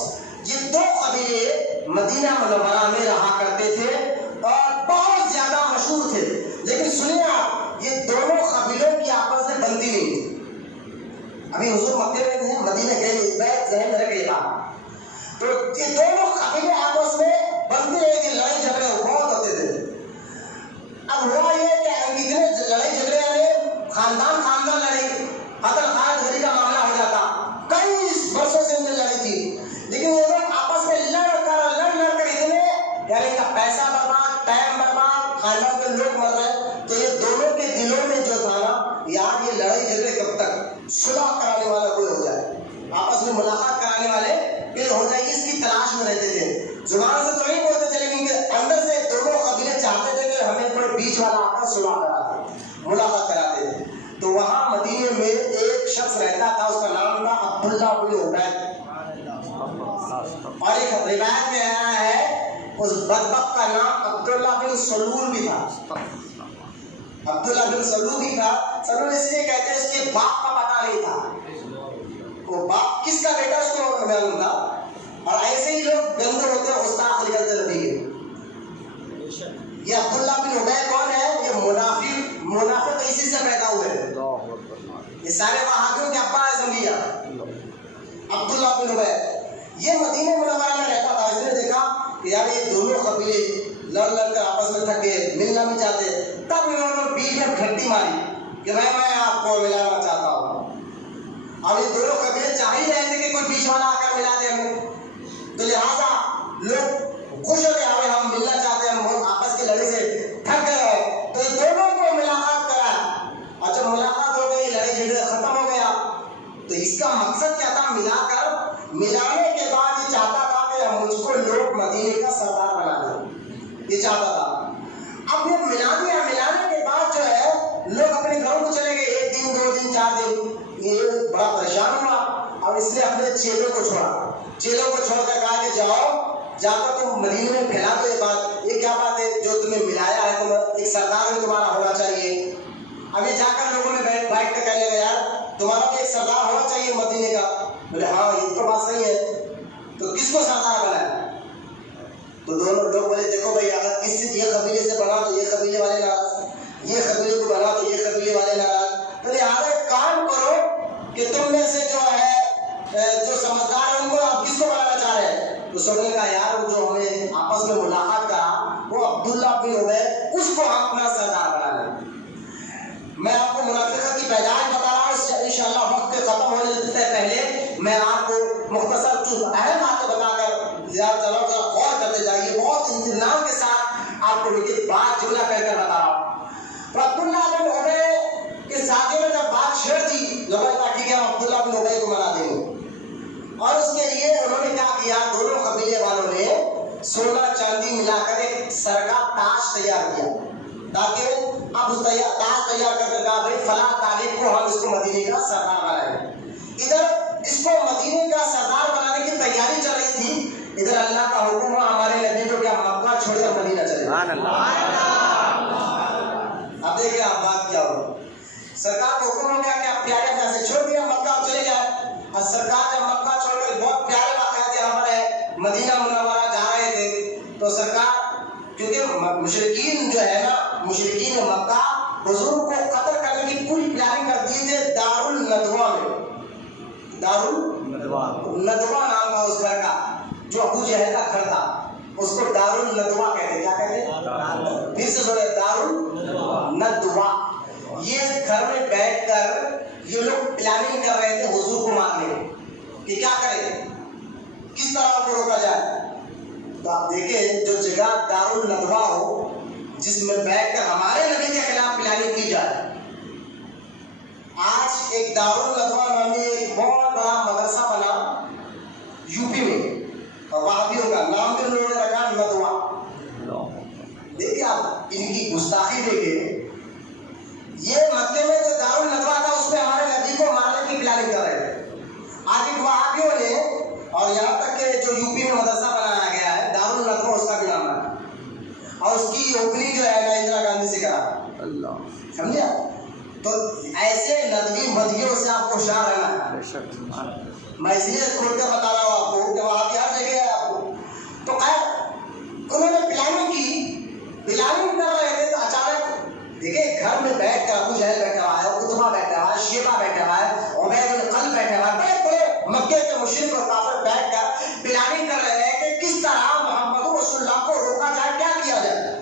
یہ 2 قبیلے مدینہ منورہ میں رہا کرتے تھے اور بہت زیادہ مشہور تھے. لیکن سنیں آپ یہ دونوں قبیلوں کی آپس میں بنتی نہیں تھی. ابھی حضور مکے میں تھے, مدینہ گئے, بیت ذہن میں رکھ گیا تو یہ دونوں قبیلے آپس میں بنتے ہیں کہ لڑائی جھگڑے بہت ہوتے تھے. اب ہوا یہ کہ اتنے لڑائی جھگڑے والے خاندان لڑے, قتل خارج گری کا معاملہ ہو جاتا. کئی برسوں سے ان میں لڑائی تھی لیکن وہ لوگ آپس میں لڑ کر اتنے یعنی ان کا پیسہ برباد, ٹائم برباد, خاندان کے لوگ مر رہے. تو یہ دونوں کے دلوں میں جو تھا نا یار یہ لڑائی جھگڑے کب تک, صلح کرانے والا کوئی ہو جائے, آپس میں ملاقات کرانے والے کوئی ہو جائے, اس کی تلاش میں رہتے تھے. زبان سے تو نہیں بولتے تھے لیکن اندر سے دونوں قبیلے چاہتے تھے کہ ہمیں کوئی بیچ والا آقا صلح کراتے, ملاقات کراتے تھے. تو وہاں مدینے میں ایک شخص رہتا تھا, اس کا نام تھا عبداللہ بن عبید. اور ایک روایت میں آیا ہے اس بدبخت کا نام عبداللہ بن سلول بھی تھا. عبداللہ بن سلول بھی تھا. سلول اس لیے کہتے ہیں اس کے باپ کا پتہ نہیں تھا, وہ باپ کس کا بیٹا اس کو معلوم تھا. اور ایسے ہی لوگ گندر ہوتے ہیں استاد نکلتے نبی کے. یہ عبداللہ بن عبید کون ہے؟ یہ منافق اسی سے پیدا ہوئے ہیں. یہ سارے وہابیوں کے ابا ہے سمجھیا عبداللہ بن عبید. یہ مدینہ منورہ میں رہتا تھا. اس نے دیکھا کہ یار یہ دونوں قبیلے لڑ کر آپس میں تھکے, ملنا بھی چاہتے. تب انہوں نے بیچ میں گھنٹی ماری کہ میں آپ کو ملانا چاہتا ہوں. اب یہ دونوں قبیلے چاہ ہی رہے تھے کہ کوئی بیچ والا آ کر ملا دے ہمیں, تو لہٰذا لوگ خوش ہو گئے, ہم ملنا چاہتے ہیں, ہم آپس کی لڑائی سے تھک گئے ہیں. تو یہ دونوں کو ملاقات کرا, اور جب ملاقات ہو گئی لڑائی جھگڑے ختم ہو گیا. تو اس کا مقصد کیا تھا؟ ملا کر ملانے کے بعد یہ چاہتا تھا کہ مجھ کو لوگ مدینے کا سردار بنا دیں, یہ چاہتا تھا. اب یہ ملا دیا, ملانے کے بعد جو ہے لوگ اپنے گھروں کو چلے گئے, 1 دن 2 دن 4 دن. یہ بڑا پریشان ہوا اور اس نے اپنے چیلوں کو چھوڑا. چیلوں کو چھوڑ کر کہا کہ جا کر تم مدینے میں پھیلا دو یہ بات. یہ کیا بات ہے جو تمہیں ملایا ہے, تم ایک سردار بھی تمہارا ہونا چاہیے. اب یہ جا کر لوگوں نے بیٹھ کر کہنے لگا یار تمہارا بھی ایک سردار ہونا چاہیے مدینے کا. بولے ہاں یہ تو بات صحیح ہے. تو کس کو سردار بنایا؟ تو دونوں لوگ بولے دیکھو بھائی اگر کسی یہ قبیلے سے بنا تو یہ قبیلے والے ناراض, یہ قبیلے کو بنا تو یہ قبیلے والے ناراض. تو لہٰذا ایک کام کرو کہ تم میں سے جو ہے جو سمجھدار ہے ان کو آپ کس کو بنانا چاہ رہے ہیں؟ تو سب نے کہا یار جو ہمیں آپس میں ملاقات کرا وہ عبداللہ بن عبید, اس کو ہم اپنا سردار بنا لیں. میں آپ کو منافقت کی پیدائش بتا رہا ہوں, انشاءاللہ وقت کے ختم ہونے سے پہلے میں آپ کو مختصر چند اہم باتیں بتا کر زیادہ غور کرتے جائیے. بہت اطمینان کے ساتھ آپ کو ایک بات جملہ کہہ کر بتا رہا ہوں. تو عبداللہ بن عبید کے ساتھیوں نے جب بات چھیڑ دی, لوگوں نے کہا ٹھیک ہے ہم عبداللہ بن عبید کو منا دیں گے. اور اس کے لیے انہوں نے کیا کیا, دونوں قبیلے والوں نے سونا چاندی ملا کر ایک سر کا تاج تیار کیا تاکہ اب اس تاج تیار کر کہا بھائی فلاں تاریخ کو ہم اس کو مدینے کا سردار بنائیں. ادھر اس کو مدینے کا سردار بنانے کی تیاری چل رہی تھی, ادھر اللہ کا حکم ہوا ہمارے نبی کو کہ مکہ چھوڑے اور مدینہ چلے. اب دیکھیں آپ بات کیا ہو, سرکار کو حکم ہو گیا کہ آپ پیارے پیسے چھوڑ دیا مکہ چلے جائے. اور سرکار جب مکہ چھوڑ کر بہت پیارے واقعات یہاں پر ہے مدینہ منورہ جا رہے تھے, تو سرکار کیونکہ مشرکین جو ہے نا, مشرکین مکہ حضور کو قتل کرنے کی پوری پلاننگ کر دی تھے دارالندوا میں. دارالندوا نام تھا اس گھر کا, جو ابو جہل کا گھر تھا, اس کو دارالندوا کہتے. کیا کہتے؟ پھر سے سنیں, دارالندوا. یہ گھر میں بیٹھ کر یہ لوگ پلاننگ کر رہے تھے حضور کو مارنے کی. کہ کیا کریں، کس طرح کو روکا جائے. تو آپ دیکھیں جو جگہ دارالندوا ہو جس میں بیٹھ کر ہمارے نبی کے خلاف پلاننگ کی جائے. آج ایک دارالندوا نامی ایک بہت بڑا مدرسہ بنا یو پی میں، اور وہابیوں کا نام بھی انہوں نے رکھا ندوا. دیکھیے آپ ان کی گستاخی دیکھیں. یہ مکے میں جو دارالندوا تھا اس میں ہمارے نبی کو مارنے کی پلاننگ کر رہے تھے. آج ایک وہابیوں نے، اور یہاں تک کہ جو یو پی میں مدرسہ بنایا گیا ہے دارالندوا اس کا بھی نام ہے، اور اس کی اوپننگ جو ہے نا اندرا گاندھی سے کرا. سمجھے آپ؟ تو ایسے ندوی مدیوں سے آپ کو ہوشیار رہنا ہے. میں اس لیے کھول کر بتا رہا ہوں آپ کو کہ وہاں کی ہر جگہ ہے آپ کو. تو خیر انہوں نے پلاننگ کی، پلاننگ کر رہے تھے تو اچانک دیکھیں گھر میں بیٹھ کر ابو جہل بیٹھا ہوا ہے، عتبہ بیٹھا ہوا ہے، شیبہ بیٹھا ہوا ہے، عبید بن قلب بیٹھا ہوا ہے، بڑے بڑے مکے کے مشرک اور کافر بیٹھ کر پلاننگ کر رہے ہیں کہ کس طرح محمد رسول اللہ کو روکا جائے، کیا کیا جائے.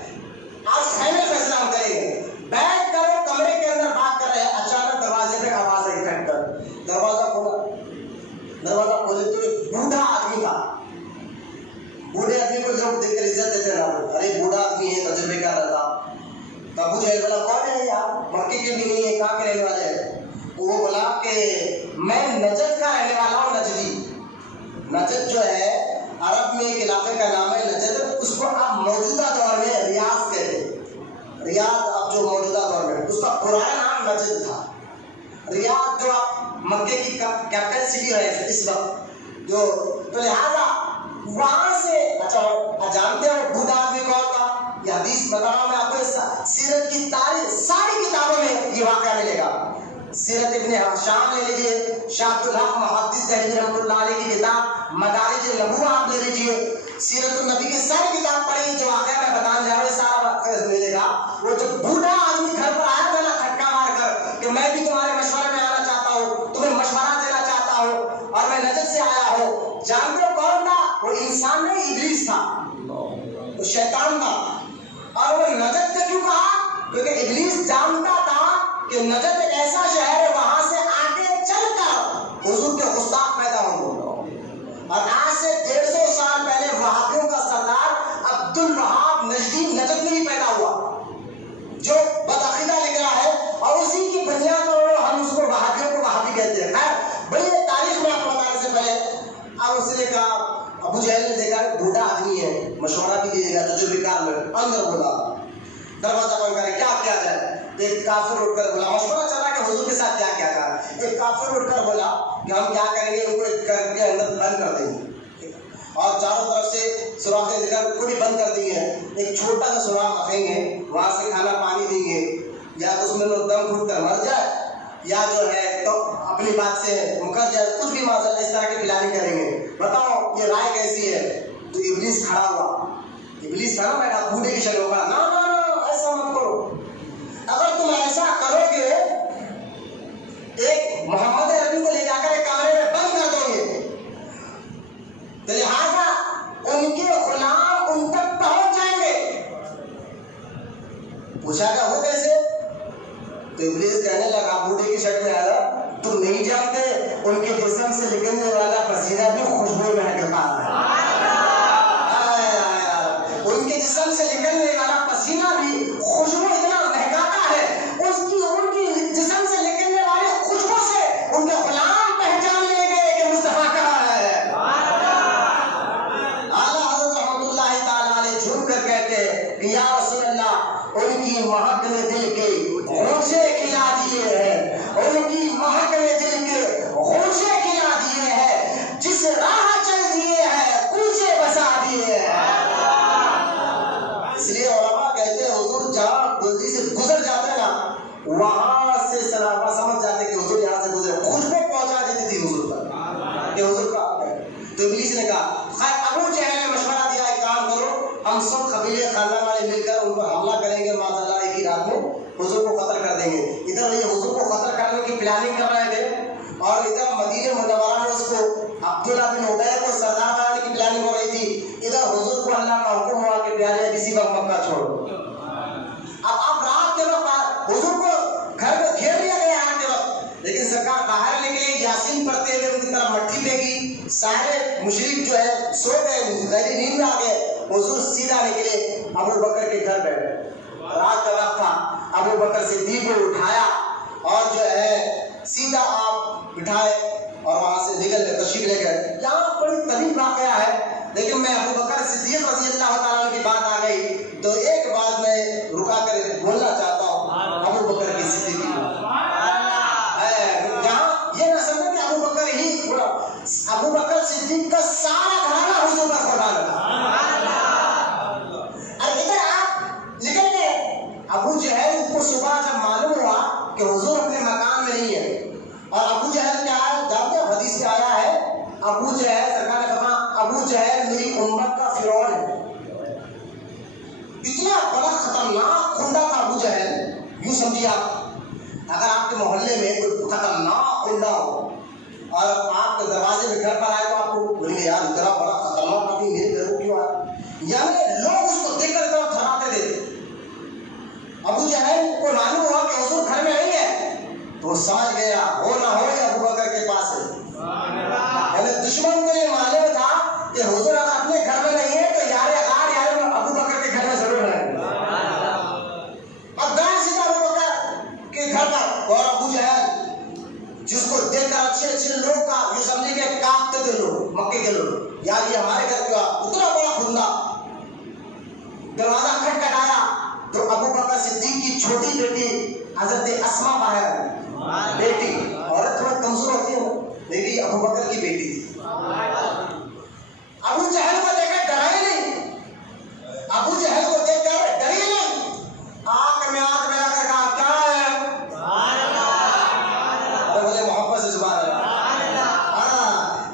آج فائنل فیصلہ ہم کریں گے. بیٹھ کر وہ کمرے کے اندر بات کر رہے ہیں. اچانک دروازے پہ آواز آئی کھٹ کر. دروازہ کھولا. دروازہ کھولے تو ایک بوڑھا آدمی تھا. بوڑھے آدمی کو لوگ دیکھ کر عزت دیتے رہا، ارے بوڑھا آدمی ہے تجربے کیا رہتا. ابو جہل بولا کون ہے یار، مکے کے بھی نہیں ہے، کہاں کے رہنے والے ہیں. وہ بولا کہ میں نجد کا رہنے والا ہوں، نجدی. نجد جو ہے عرب میں ایک علاقے کا نام ہے نجد. اس کو اب موجودہ دور میں ریاض کہتے ہیں. ریاض اب جو موجودہ دور میں، اس کا پرانا نام نجد تھا. ریاض جو اب مکے کی کیپٹل سٹی ہے اس وقت جو، تو لہٰذا وہاں سے اچھا جانتے ہو بوڑھا آدمی کون تھا. یہ حدیث بتا رہا ہوں میں آپ کو. سیرت کی تاریخ ساری کتابوں میں یہ واقعہ ملے گا. سیرت ابن شام لے لیجیے، شاہ الحق محدث دہلوی رحمۃ اللہ علیہ کی کتاب مدارج النبوہ آپ لے لیجیے. سیرت النبی کی ساری کتاب پڑھی. جو واقعہ میں بتانے جا رہا ہوں سارا واقعہ ملے گا. وہ جو بوڑھا آدمی گھر پر آیا تھا نا کھٹکا مار کر کہ میں بھی تمہارے مشورے میں آنا چاہتا ہوں، تمہیں مشورہ دینا چاہتا ہوں، اور میں نجد سے آیا ہوں. جانتے ہو کون تھا وہ؟ انسان نہیں، ابلیس تھا، وہ شیطان تھا. اور وہ نجد کا کیوں کہا؟ کیونکہ ابلیس جانتا تھا کہ نجد ایک ایسا شہر ہے وہاں سے آگے چل کر حضور کے گستاخ پیدا ہوں گے. اور آج سے 150 سال پہلے وہابیوں کا سردار عبد الوہاب نجدی نجد میں ہی پیدا ہوا، جو بدعقیدہ نکلا ہے، اور اسی کی بنیاد پر ہم اس کو وہابیوں کو وہابی کہتے ہیں. خیر بڑی تاریخ میں آپ کو بتانے سے پہلے اب اس نے کہا، ابو جہل نے دیکھا بوڑھا آدمی ہے، مشورہ بھی دیے گا تجربے کار میں. اندر بولا دروازہ بند کرے کیا کیا جائے. ایک کافر اٹھ کر بولا، مشورہ چل رہا کہ حضور کے ساتھ کیا کیا جائے. ایک کافر اٹھ کر بولا کہ ہم کیا کریں گے، ان کو ایک گھر کے اندر بند کر دیں گے، اور چاروں طرف سے سوراخیں دے کر کو بھی بند کر دی ہے. ایک چھوٹا سا سوراخ رکھیں گے، وہاں سے کھانا پانی دیں گے، یا تو اس میں لوگ دم گھٹ کر مر جائے، یا جو ہے تو اپنی بات سے مکر جائے، کچھ بھی معذرت اس طرح کی پلاننگ کریں گے. بتاؤ یہ رائے کیسی ہے؟ تو ابلیس کھڑا ہوا. ابلیس کھڑا بیٹھا بوڑھے کی شکل میں. نا نا نا ایسا مت کرو. اگر تم ایسا کرو گے ایک محمد عربی کو لے جا کر ایک کمرے میں بند کر دو گے، تو لہٰذا ان کے غلام ان تک پہنچ جائیں گے. پوچھا گیا وہ کیسے؟ تو ابلیس کہنے لگا بوڑھے کی شکل میں آیا، تم نہیں جانتے ان کے جسم سے نکلنے والا پسینہ بھی خوشبو مہکتا ہے. ان کے جسم سے نکلنے والا پسینہ بھی خوشبو اتنا مہکاتا ہے، ان کی جسم سے نکلنے والی خوشبو سے ان کے غلام پہچان لیں گے کہ مصطفیٰ کہاں ہے. اعلیٰ حضرت رحمۃ اللہ تعالیٰ علیہ جھوم کر کہتے ہیں کہ یا رسول اللہ ان کی مہک نے دل کے غوشے کھلا دیے ہیں، ان کی مہک نے دل کے غوشے کھلا دیے ہیں، جس راہ چل دیے ہیں کوچے بسا دیے ہیں. اس لیے علماء کہتے ہیں حضور جہاں جلدی سے گزر جاتے ہیں نا وہاں سے صحابہ سمجھ جاتے کہ حضور یہاں سے گزرے. خوشبو پہنچا دیتی تھی حضور پر کہ حضور کا آپ ہے. تو ابلیس نے کہا، خیر ابو جہل نے مشورہ دیا ایک کام کرو، ہم سب قبیلے خاندان والے مل کر ان پر حملہ کریں گے، معاذ اللہ ایک ہی رات میں حضور کو قتل کر دیں گے. ادھر یہ حضور کو قتل کرنے کی پلاننگ کر رہے تھے، اور ادھر مدینہ منورہ میں اس کو عبداللہ بن عبید کو سردار بنانے کی پلاننگ ہو رہی تھی. ادھر حضور کو اللہ کا حکم ہوا کہ پیارے کسی وقت مکہ چھوڑو. اب رات کے وقت حضور کو گھر میں گھیر لیا گیا رات کے وقت، لیکن سرکار باہر نکلے، یاسین پڑھتے ہوئے ان کی طرف مٹھی پھینکی سارے مشرک جو ہے سو گئے، گہری نیند میں آ گئے، حضور سیدھا نکلے ابو بکر کے گھر بیٹھے، رات کا وقت تھا، ابو بکر صدیق کو اٹھایا اور جو ہے سیدھا آپ بٹھائے اور وہاں سے نکل گئے، تشریف لے گئے۔ یہاں بڑی طویل واقعہ ہے، لیکن میں ابو بکر صدیق رضی اللہ تعالیٰ کی بات آ گئی تو ایک بات میں رکا کر بولنا چاہتا ہوں ابو بکر کی زندگی کو۔ یہاں یہ نہ سمجھے کہ ابو بکر صدیق کا سارا گھرانہ حضور پر قربان تھا، اور ادھر آپ نکل گئے۔ ابو جہل کو صبح جب معلوم ہوا کہ حضور اپنے مکان میں نہیں ہے، اور ابو جہل کیا ہے جانتے ہیں، حدیث میں آیا ہے ابو جہل، سرکار نے فرمایا ابو جہل میری امت کا فرعون ہے۔ اتنا بڑا خطرناک خنڈا تھا ابو جہل، یوں سمجھیے آپ اگر آپ کے محلے میں کوئی خطرناک خنڈا ہو اور آپ کے دروازے میں گھر پر آئے تو آپ کو بولیں گے یار اتنا بڑا خطرناک آدمی میرے گھر کو کیوں آیا، یعنی لوگ اس کو دیکھ کر اتنا تھراتے تھے۔ ابو جہل کو معلوم ہوا کہ حضور گھر میں نہیں ہے تو وہ سمجھ گیا ہو نہ ہو یا ابو بکر کے پاس ہے، یعنی دشمن کو یہ معلوم تھا کہ حضور اگر اپنے گھر میں نہیں ہے تو یار ابو بکر کے گھر میں ضرور ہے، اب گئے سیدھا ابو بکر کے گھر پر، اور ابو جہل جس کو دیکھ کر اچھے اچھے لوگ کا یہ سمجھے کہ کانپتے تھے لوگ، مکے کے لوگ، یار یہ ہمارے گھر کیوں اتنا بڑا خندا۔ دروازہ کھٹکھٹایا تو ابو بکر صدیق کی چھوٹی بیٹی حضرت اسما باہر، بیٹی عورت تھوڑا کمزور ہوتی ہے لیکن ابو بکر کی بیٹی تھی۔ ابو جہل کو دیکھ کر ڈرا ہی نہیں، ابو جہل کو دیکھ کر ڈر ہی نہیں، آنکھ میں آنکھ ملا کر کہا کیا ہے، بولے محبت سے سبحان اللہ۔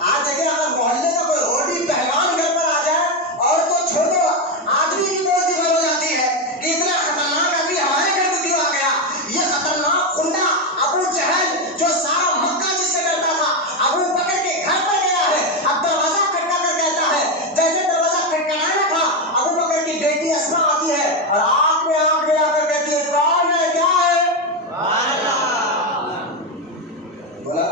آج دیکھیں اگر محلے کا کوئی روڈی پہلوان گھر پر آ جائے اور تو چھوٹو آدمی کی بولتی بند ہو جاتی ہے کہ اتنا خطرناک آدمی ہمارے گھر کو کیوں آ گیا۔ یہ خطرناک خنڈا ابو جہل جو سارا مکہ جس سے ڈرتا تھا ابو بکر کے گھر پر گیا ہے، اب دروازہ کھٹکھٹا کر کہتا ہے، جیسے دروازہ کھٹکھٹانا تھا ابو بکر کی بیٹی اسما آتی ہے اور آنکھ میں آنکھ ملا کر کہتی ہے کون ہے کیا ہے، بولا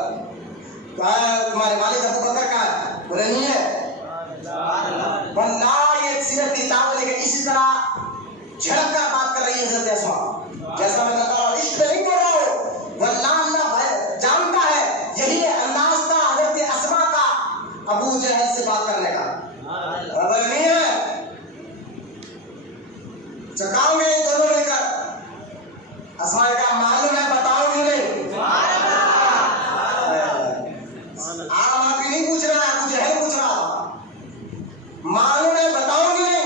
تمہارے والد ابو بکر کا ہے، بولے نہیں ہے، واللہ یہ سیرت کی کتاب ہے لیکن اسی طرح جھڑک کر بات کر رہی ہے حضرت اسما، جیسا میں بتا رہا ہوں عشق نہیں کر رہا ہوں، واللہ اللہ جانتا ہے یہی انداز تھا حضرت اسما کا ابو جہل سے بات کرنے کا، خبر نہیں ہے چکاؤ گے دونوں مل کر، اسما نے کہا معلوم ہے بتاؤ گی نہیں، عام آدمی نہیں پوچھ رہا ہے، ابو جہل پوچھ رہا تھا، معلوم ہے بتاؤ گی نہیں،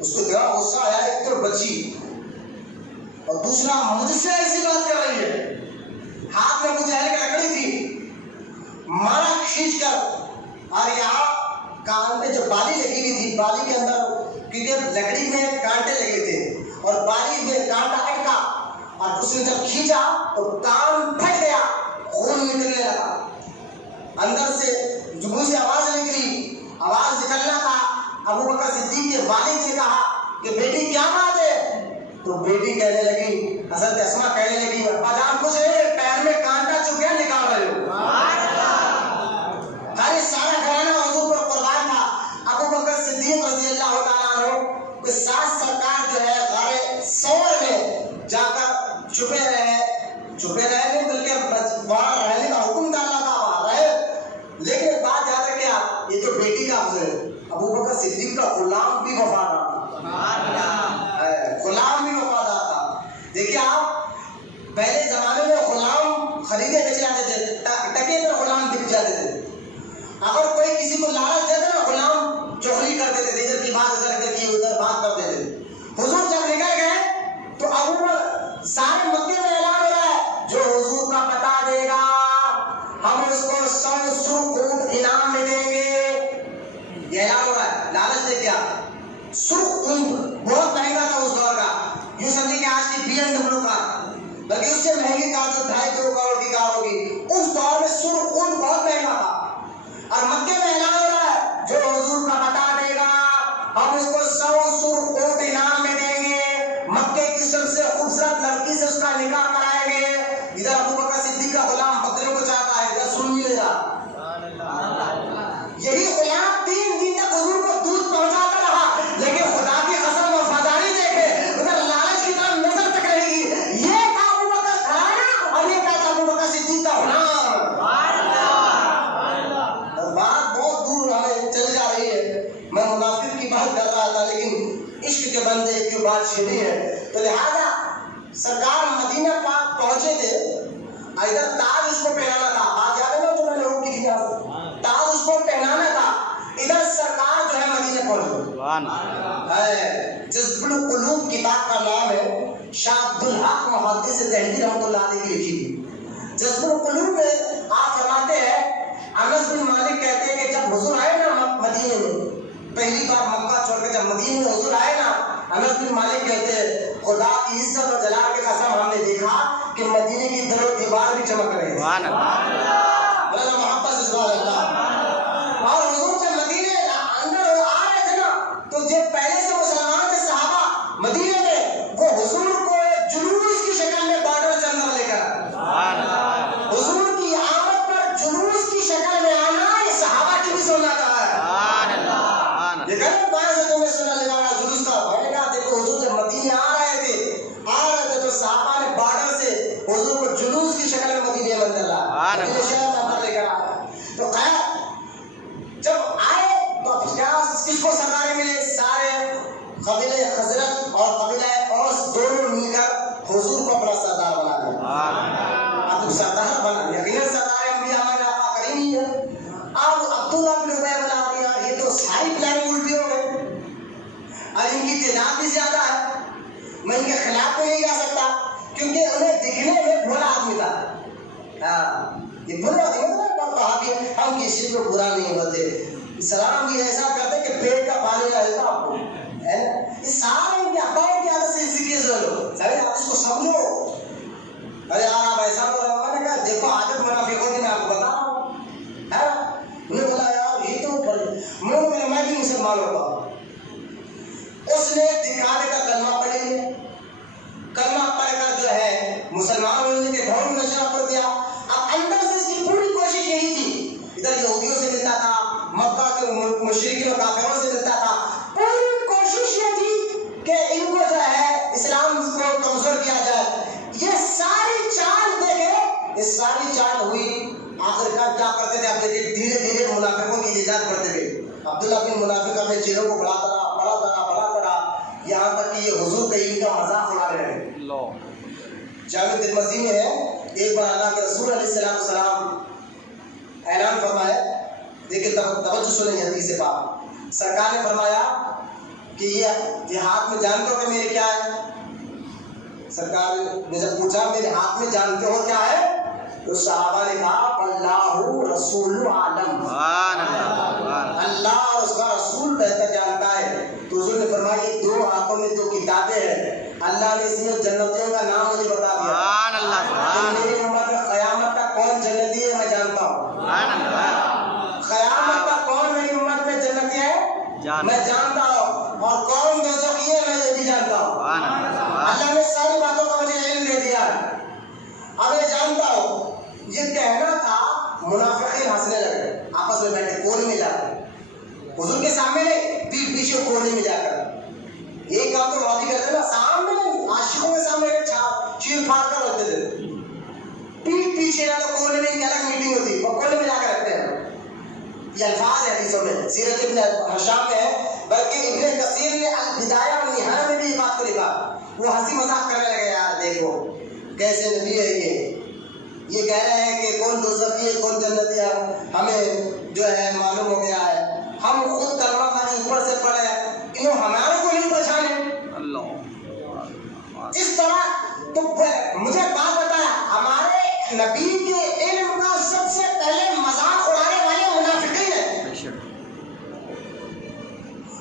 اس کو ذرا غصہ آیا، ایک تو بچی اور دوسرا مجھ سے ایسی بات کر رہی ہے، ہاتھ میں ابو جہل کی لکڑی تھی، مارا کھینچ کر، اور یہاں کان پہ جو بالی لگی ہوئی تھی، بالی کے اندر کیونکہ لکڑی میں کانٹے لگے تھے اور بالی میں کانٹا اٹکا اور اس نے جب کھینچا تو کان پھٹ گیا، خون نکلنے لگا، اندر سے منہ سے آواز نکلی، آواز نکلنا تھا، ابو بکر صدیق کے والد نے کہا کہ بیٹی کیا بات ہے، تو بیٹی کہنے لگی، حضرت اسما کہنے لگی ابا جان کچھ نہیں، پیر میں کانٹا چبھ گیا نکال رہے ہو، ارے سارا گھرانہ حضور پر قربان تھا۔ ابو بکر صدیق رضی اللہ تعالیٰ عنہ کے ساتھ سرکار جو ہے غار ثور میں جا کر چھپے رہے نہیں بلکہ وہاں رہنے کا حکم ڈالا تھا، وہاں رہے، لیکن ایک بات یاد رکھیں آپ، یہ جو بیٹی کا حضر ہے ابو بکر صدیق کا غلام بھی وفادار تھا، غلام بھی وفادار تھا۔ دیکھیے آپ پہلے زمانے میں غلام خریدے بیچے جاتے تھے، ٹکے پر غلام بک جاتے تھے، اگر کوئی کسی کو لالچ دیتا نا غلام چغلی کر دیتے تھے، ادھر کی بات ادھر کی ادھر بات کر دیتے تھے۔ حضور جب نکل گئے تو ابو سارے مکے میں اعلان ہو رہا ہے جو حضور کا پتہ دے گا ہم اس کو 100 سرخ اونٹ انعام میں دیں گے، یہ اعلان ہو رہا ہے، لالچ دے کیا، سرخ اونٹ بہت مہنگا تھا اس دور کا، یوں سمجھے کہ آج کی BMW کار، بلکہ اس سے مہنگی کار جو 2.5 کروڑ کی کار ہوگی، اس دور میں سرخ اونٹ بہت مہنگا تھا، اور مکے میں اعلان ہو رہا ہے جو حضور کا پتہ دے گا ہم اس کو 100 سرخ اونٹ انعام میں دیں گے، مکے کی سب سے خوبصورت لڑکی سے اس کا نکاح کرائیں گے۔ ادھر ابو بکر صدیق کا غلام بکرے کو چاہتا ہے، ادھر سن نہیں رہا، چھڑی ہے. تو لہٰذا سرکار مدینہ پاک پہنچے تھے, ادھر تاج اس کو پہنانا تھا. بات یاد ہے نا جو میں نے وہ کی تھی, تاج اس کو پہنانا تھا, ادھر سرکار جو ہے مدینہ پہنچ گئے. جذب القلوب کتاب کا نام ہے, شاہ عبدالحق محدث دہلوی رحمۃ اللہ علیہ کی لکھی تھی. جذب القلوب میں آپ فرماتے ہیں, انس بن مالک کہتے ہیں کہ جب حضور آئے نا مدینے میں, پہلی بار مکہ چھوڑ کے جب مدینے میں حضور آئے نا, انس بن مالک کہتے ہیں خدا کی عزت اور جلال کے قسم ہم نے دیکھا کہ مدینے کی در و دیوار بھی چمک رہے ہیں. اللہ محبت سے سبحان اللہ. اور حضور جب مدینے اندر آ رہے تھے نا, تو جب پہلے سے مسلمان تھے صحابہ مدینے میں, وہ حضور کو جلوس کی شکل میں بارڈر سے اندر لے کر, حضور کی آمد پر جلوس کی شکل میں آنا, یہ صحابہ کی بھی سنت ہے. یہ غلط بات ہے تمہیں سننا لگانا جلوس کا. میں نے کہا دیکھو حضور جب مدینے آ رہے تھے تو صحابہ نے بارڈر سے حضور کو جلوس کی شکل میں مدینے میں اندر لایا, مدینے شہر میں اندر لے کر آیا. تو خیر جب آئے تو کیا کس کو سرکار ملے, سارے قبیلہ خزرج اور قبیلہ اوس دونوں مل کر حضور کو اپنا سردار بنا لیا. اب سردار بنا, یقیناً سردار انبیاء ہمارے آقا کریم ہی ہے. اب عبداللہ بن ابی بنا دیا, یہ تو ساری پلاننگ الٹی ہو گئی, اور ان کی تعداد بھی زیادہ ہے. میں ان کے خلاف بھی نہیں جا سکتا کیونکہ انہیں دکھنے میں بھولا آدمی تھا. یہ بھولا آدمی تھا, ہم کسی کو برا نہیں ہوتے, سلام بھی ایسا کرتے کہ پیٹ کا پانی رہتا آپ کو, ہے نا. یہ سارے ان کے اباؤں کی عادت سے سیکھے سو لو, سارے آپ اس کو سمجھو. ارے یار آپ ایسا بول رہے, میں نے کہا دیکھو عادت منافقوں کی میں آپ کو بتا رہا ہوں, ہے نا. انہیں بولا یار یہ تو میں بھی مسلمان ہوتا ہوں. اس نے دکھانے کا کلمہ پڑھ لیا, کلمہ پڑھ کر جو ہے مسلمان ہونے کے دھون میں نشہ پڑ دیا. اب اندر سے اس کی پوری کوشش یہی تھی, ادھر یہودیوں سے ملتا تھا, مکہ کے مشرکین اور کافروں سے ملتا تھا, پوری کوشش یہ تھی کہ ان کو جو ہے اسلام کو کمزور کیا جائے. یہ ساری چال دیکھے, یہ ساری چال ہوئی, آخرکار کیا کرتے تھے, اب دیکھیں دھیرے دھیرے منافقوں کی ایجاد بڑھتے گئے. عبداللہ بن منافق اپنے چہروں کو بڑھاتا رہا, یہاں تک کہ یہ حضور کے علم کا مذاق اڑا رہے ہیں. جامع ترمذی میں ہے, ایک بار اللہ کے رسول علیہ السلام اعلان فرمایا, دیکھیں توجہ سنیں حدیث پاک. سرکار نے فرمایا کہ یہ ہاتھ میں جانتے ہو کہ میرے کیا ہے. سرکار نے جب پوچھا میرے ہاتھ میں جانتے ہو کیا ہے, تو صحابہ نے کہا اللہ رسول عالم, اللہ اور اس کا رسول بہتر جانتا ہے. تو حضور نے فرمایا یہ دو ہاتھوں میں دو کتابیں ہیں, اللہ نے اس میں جنتیوں کا نام مجھے بتا دیا. تو میری امت میں قیامت کا کون جنتی ہے میں جانتا ہوں, قیامت کا کون میری امت میں جنتی ہے میں جانتا ہوں, اور کون دوزخی ہے میں یہ بھی جانتا ہوں. اللہ نے ساری باتوں کا مجھے علم دے دیا ہے, اب میں جانتا ہوں. یہ کہنا تھا, منافقین ہنسنے لگے, آپس میں بیٹھے کونے میں جا کر, حضور کے سامنے نہیں, پیٹ پیچھے کونے میں جا کر. ایک کام تو راضی کرتے نا, سامنے نہیں, عاشقوں کے سامنے چیر پھاڑ کر رکھتے تھے, پیٹ پیچھے نہ تو کونے میں. ان کی الگ میٹنگ ہوتی, وہ کونے میں جا کر رکھتے ہیں. یہ الفاظ ہے حدیثوں میں, سیرت ابن ہشام میں ہے, بلکہ ابن کثیر نے البدایہ والنہایہ میں بھی یہ بات کو لکھا. وہ ہنسی مذاق کرنے لگے, یار دیکھو کیسے نبی ہے یہ کہہ رہے ہیں کہ کون دوزخی ہے کون جنتی ہے, ہمیں جو ہے معلوم ہو گیا ہے, ہم خود کلمہ خالی اوپر سے پڑھے, انہوں ہمارے کو نہیں پہچانے. اس طرح تو مجھے بات بتایا, ہمارے نبی کے علم کا سب سے پہلے مذاق اڑانے والے منافقین ہیں.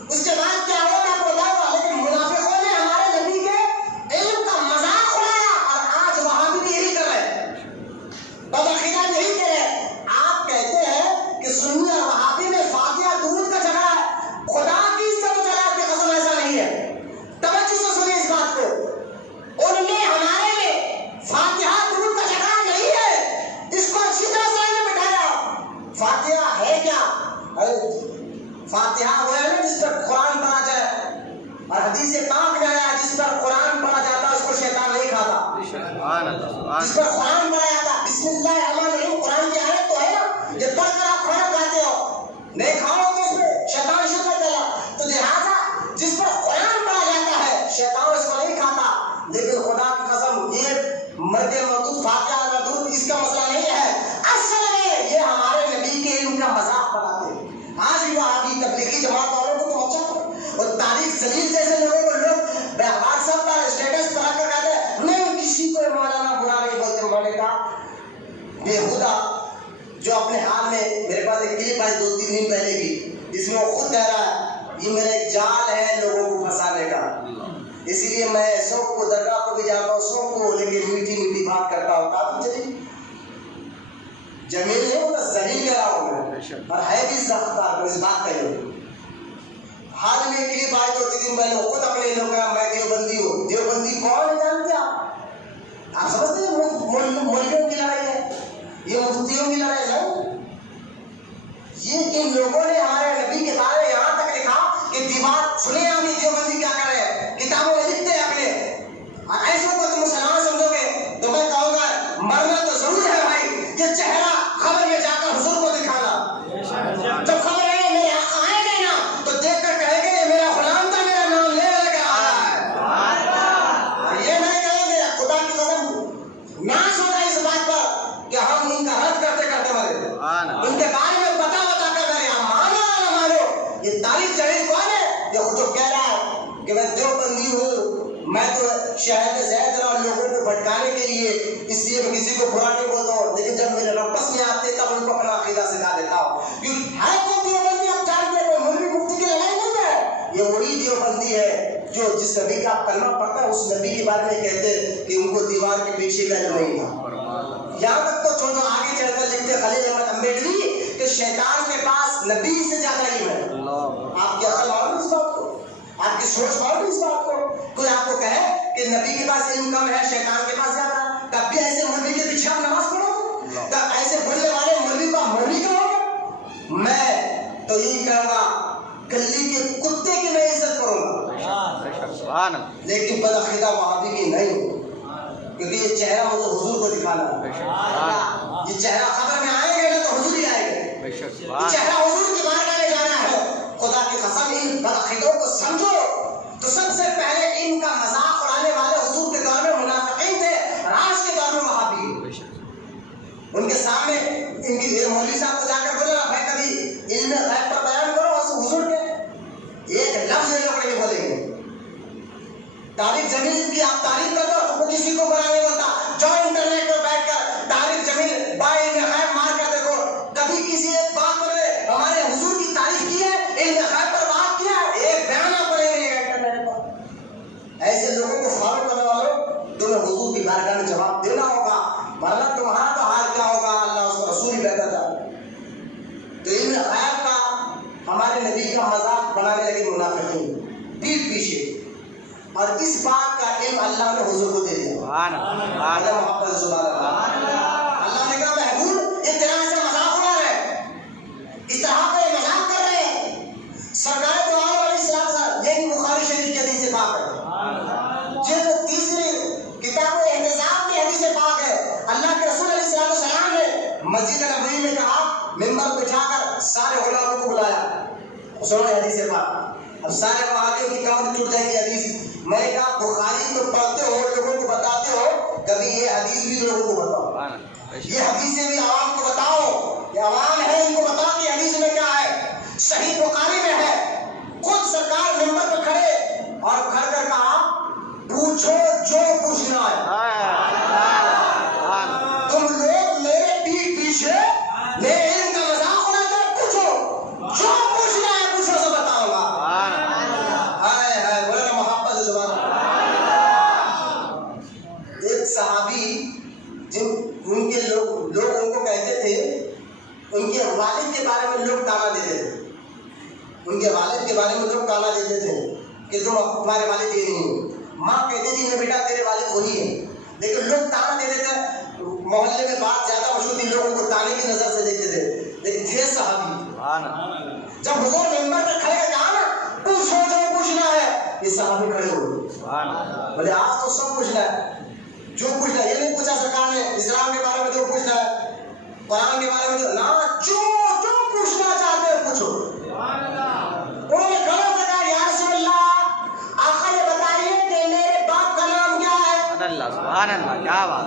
اس کے بعد کیا ہوا میں آپ کو بتاؤں گا, لیکن منافقوں نے ہمارے نبی کے علم کا مذاق اڑایا, اور آج وہاں بھی یہی کر رہے ہیں, بداخیرہ یہی کہہ رہے ہیں. آپ کہتے ہیں کہ سنی اور وہابی میں فاتحہ درود کا جھگڑا ہے, خدا کی عزت و جلال کی قسم ایسا نہیں ہے. توجہ سے سنیں اس بات کو, ان میں ہمارے میں فاتحہ درود کا جھگڑا نہیں ہے. اس کو اچھی طرح ذہن میں بٹھایا. فاتحہ ہے کیا؟ فاتحہ وہ ہے نا جس پر قرآن پڑھا جائے, اور حدیث پاک میں آیا جس پر قرآن پڑھا جاتا اس کو شیطان نہیں کھاتا. جس پر قرآن پڑھا جاتا, بسم اللہ الرحمن الرحیم قرآن کی آیت تو ہے نا, یہ پڑھ کر آپ کھانا کھاتے ہو, نہیں کھاؤ تو اس میں شیطان شکر کرے. تو لہٰذا جس پر قرآن پڑھا جاتا ہے شیطان اس کو دن پہلے کی، جس میں وہ خود کہہ رہا ہے یہ میرا ایک جال ہے لوگوں کو پھنسانے کا، اسی لیے میں سب کو درگاہ کو بھی جاتا ہوں، سب کو لیکن میٹھی میٹھی بات کرتا ہوں. کہا تو چلی جمیل نہیں ہوتا، ذلیل کہہ رہا ہوں میں، اور ہے بھی رفتار کو اس بات کا ہی. حال میں کلپ آئی تو دن میں نے خود اپنے لوگ کہا میں دیوبندی ہوں. دیوبندی کون ہے جانتے آپ سمجھتے ہیں مولویوں کی لڑائی ہے، یہ مفتیوں کی لڑائی ہے. یہ ان لوگوں نے ہمارے نبی کے بارے میں یہاں تک لکھا کہ دیوار سنے آپ دیوبندی کیا کر رہے ہیں، کتابوں میں لکھتے ہیں اپنے، اور ایسے کو تم مسلمان سمجھو گے تو میں کہوں گا مرنا تو ضرور ہے بھائی. یہ چہرہ خبر میں جا کر حضور کو دکھانا، جب خبر ہے میرے حق آئے گے نا تو دیکھ کر کہے گے یہ میرا غلام تھا، میرا نام لے لے کے آیا ہے. یہ نہیں کہیں گے خدا کی قسم ناش ہوگا اس بات پر کہ ہم ان کا رد کرتے کرتے مرے، ان کے بارے میں بتا بتا کر کرے ہم مانو نہ مانو. یہ تاریخ جہیل کون ہے یہ جو کہہ رہا ہے کہ میں دیوبندی ہوں، میں تو شہر زید رہا لوگوں کو بھٹکانے کے لیے، اس لیے میں کسی کو برا نہیں بولتا ہوں، لیکن جب میرے ربس میں آتے تب ان کو اپنا عقیدہ سکھا دیتا ہوں. کیونکہ ہے کون دیوبندی آپ جانتے ہیں، مولوی مفتی کی لڑائی نہیں ہے. یہ وہی دیوبندی ہے جو جس نبی کا آپ کلمہ پڑھتا ہے اس نبی کے بارے میں کہتے ہیں کہ ان کو دیوار کے پیچھے کا علم نہیں تھا. یہاں تک تو چھوڑو آگے چل کر لکھتے خلیل احمد امبیڈوی کہ شیطان کے پاس نبی سے زیادہ علم ہے. آپ کی عقل اور اس بات کو، آپ کی سوچ اور اس بات کو، کوئی آپ کو کہے کہ نبی کے پاس علم کم ہے شیطان کے پاس زیادہ ہے، کب بھی ایسے مولوی کے پیچھے آپ نماز پڑھو گے؟ کب ایسے بولنے والے مولوی کا مولوی کہو گے؟ میں تو یہی کہوں گا گلی کے کتے کی میں عزت کروں گا، لیکن بدعقیدہ وہابی کی نہیں، کیونکہ یہ چہرہ مجھے حضور کو دکھانا ہے. یہ چہرہ خبر میں آئے گا نا تو حضور ہی آئے گا، یہ چہرہ حضور کی بارگاہ میں جانا ہے. خدا کی قسم ان بدعقیدوں کو سمجھو تو سب سے پہلے ان کا مذاق اڑانے والے حضور کے دور میں منافقین تھے، راج کے دور میں وہابی. ان کے سامنے ان کی مولوی صاحب کو جا کر بولے بھائی کبھی علم غیب پر بیان کرو، حضور کے ایک لفظ یہ لوگ نہیں بولیں گے. طارق جمیل کی آپ تعریف کر دو تو کسی کو برا نہیں بولتا. جو انٹرنیٹ پر بیٹھ کر طارق جمیل بائی علم غیب مار کر دیکھو، کبھی کسی ایک بات پر ہمارے حضور کی تعریف کی ہے، علم غیب پر بات کیا ہے، ایک بیان آپ کو نہیں ملے گا انٹرنیٹ پر. ایسے لوگوں کو فالو کرنے والوں تمہیں حضور کی بارگاہ میں جواب دینا ہوگا، ورنہ تمہارا تو حال کیا ہوگا اللہ اس کا رسول ہی بہتر جانتا. تو علم غیب کا ہمارے نبی کا مذاق بنانے لگے منافقین پیٹ پیچھے، اور اس بات کا علم اللہ نے حضور کو دے دیا. محبت زبان اللہ نے کہا محبوب یہ تیرا ایسا مذاق اڑا رہا ہے، اس طرح کا یہ مذاق کر رہے ہیں. سرکار دو عالم علیہ السلام، یہ بھی بخاری شریف کی حدیث پاک ہے، جلد تیسری کتاب احتساب کی حدیث پاک ہے. اللہ کے رسول علیہ السلام نے مسجد نبوی میں کہا، منبر بٹھا کر سارے علماء کو بلایا، سنو حدیث پاک. اب سارے وہابیوں کی کمر ٹوٹ جائے گی حدیث. میں نے کہا بخاری تو پڑھتے ہو، لوگوں کو بتاتے ہو، کبھی یہ حدیث بھی لوگوں کو بتاؤ، یہ حدیثیں بھی عوام کو بتاؤ. یہ عوام ہے ان کو بتاؤ کہ حدیث میں کیا ہے. صحیح بخاری میں ہے، خود سرکار منبر پہ کھڑے اور کھڑ کر کہا پوچھو جو پوچھنا ہے. تم لوگ میرے پیٹ پیچھے میرے علم کا مذاق اڑا کر پوچھو، جو پوچھنا ہے پوچھو تو بتاؤں گا. ہائے ہائے بولے نا محبت زبان. ایک صحابی جن ان کے لوگ ان کو کہتے تھے، ان کے والد کے بارے میں لوگ تانا دیتے تھے، ان کے والد کے بارے میں لوگ تانا دیتے تھے کہ تم تمہارے والد یہ نہیں ہو. ماں کہتے تھی بیٹا تیرے والد وہی ہے، لیکن لوگ تانا دیتے تھے. محلے میں بات زیادہ مشہور تھی، لوگوں کو تانے کی نظر سے دیکھتے تھے. لیکن تھے صحابی، جب حضور ممبر پہ کھڑے کہا نا پوچھو جو پوچھنا ہے، یہ صحابی کھڑے ہوئے بولے آج تو سب پوچھنا ہے، جو پوچھنا ہے. یہ نہیں پوچھا سرکار نے اسلام کے بارے میں جو پوچھنا ہے، قرآن کے بارے میں جو نہ، جو پوچھنا چاہتے ہیں پوچھو. انہوں نے کھڑے ہو کہا یا رسول اللہ آقا یہ بتائیے کہ میرے باپ کا نام کیا ہے. سبحان اللہ، کیا بات.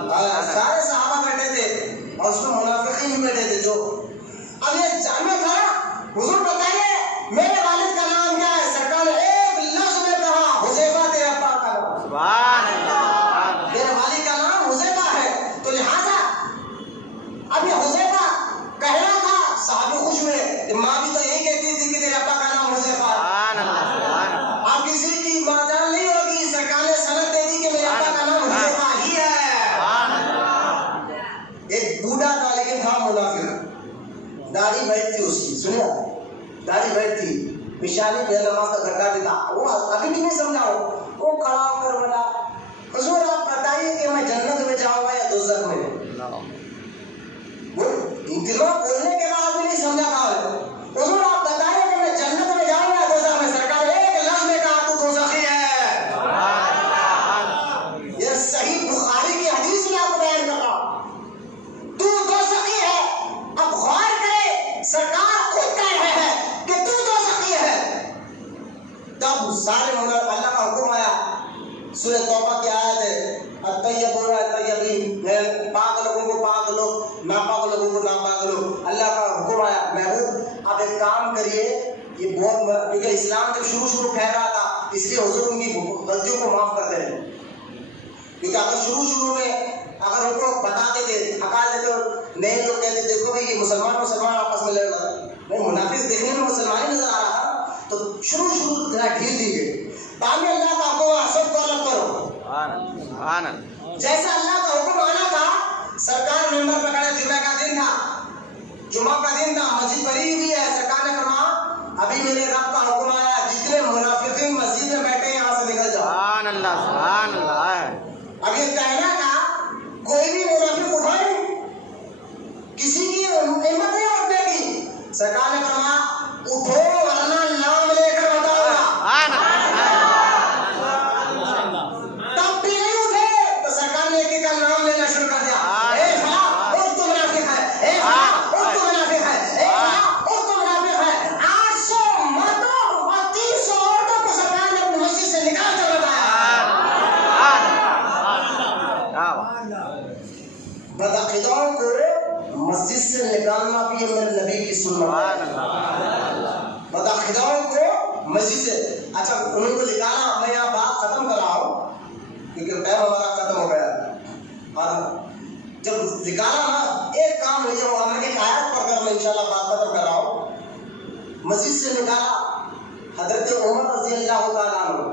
سارے صحابہ بیٹھے تھے اور اس میں منافقین بھی بیٹھے تھے. جو اب یہ جاننا تھا حضور بتائیے میرے والد کا نام کیا ہے. سرکار نے ایک لفظ میں کہا حذیفہ تیرے ابا کا نام. سبحان اللہ، میرے والد کا نام حذیفہ ہے. تو لہٰذا اب یہ حذیفہ کہنا تھا، صحابی خوش ہوئے، ماں بھی تو بیٹھ تھی اس کی، سنیا داڑھی بیٹھ تھی، پیشانی پہ نماز کا گڈھا بھی تھا، وہ ابھی بھی نہیں سمجھا، وہ کھڑا ہو کر بولا حضور آپ بتائیے کہ میں جنت میں جاؤں گا یا دوزخ میں؟ وہ اتنا بولنے کے بعد بھی نہیں سمجھا تھا، حضور آپ بتائیے کہ میں جنت میں جاؤں گا یا دوزخ میں؟ سرکار ایک لفظ میں کہا تو دوزخی ہے۔ یہ صحیح بخاری کی حدیث میں آپ کو بیان کر رہا ہوں، تو دوزخی ہے۔ اب غور کرے، سرکار خود کہہ رہے ہیں کہ تو دوزخی ہے۔ تب سارے اللہ کا حکم آیا، سورہ توبہ کی آیت ہے الطیبون الطیبین، پاک لوگوں کو پاک لوگ، ناپاک لوگوں کو ناپاک لوگ۔ اللہ کا حکم آیا محبوب آپ ایک کام کریے، یہ بہت کیونکہ اسلام جب شروع پھیل رہا تھا اس لیے حضور ان کی غلطیوں کو معاف کرتے رہے، کیونکہ اگر شروع میں اگر ان کو بتاتے تھے ہکال دیتے نئے لوگ کہتے دیکھو بھائی یہ مسلمان آپس میں لڑ رہا ہے، منافق دیکھنے میں مسلمان ہی نظر آ رہا تھا، تو شروع ذرا ڈھیل دی گئی۔ بعد میں اللہ کا حکم سب کو الگ کرو، جیسا اللہ کا حکم آنا تھا۔ سرکار ممبر پہ کھڑے، جمعہ کا دن تھا، مسجد بھری ہوئی ہے، سرکار نے فرمایا ابھی میرے رب کا حکم آیا جتنے منافقین مسجد میں بیٹھے ہیں یہاں سے نکل جاؤ۔ سبحان اللہ۔ اب یہ کہنا تھا کوئی بھی منافق اٹھا نہیں، کسی کی ہمت نہیں اٹھنے کی، سرکار نے فرمایا اٹھو ورنہ نام لے کر بتاؤ گا۔ تب بھی نہیں اٹھے تو سرکار نے ایک کا نام لینا شروع کر دیا، اے فلاں اور تو منافق ہے، اے فلاں اور تو منافق ہے، اے فلاں اور تو منافق ہے۔ 800 مردوں اور 300 عورتوں کو سرکار نے اپنی مسجد سے نکال کر بتایا۔ بدعقیدوں کو مسجد سے نکالنا بھی میرے نبی کی سنت ہے۔ بدعقیدوں کو مسجد سے، اچھا انہوں کو نکالا، میں یہاں بات ختم کر رہا ہوں کیونکہ ٹائم ہمارا ختم ہو گیا، اور جب نکالا نا ایک کام ہو جائے، ہم نے ایک آیت پڑھ کر میں انشاءاللہ بات ختم کر رہا ہوں۔ مسجد سے نکالا حضرت عمر رضی اللہ تعالیٰ عنہ،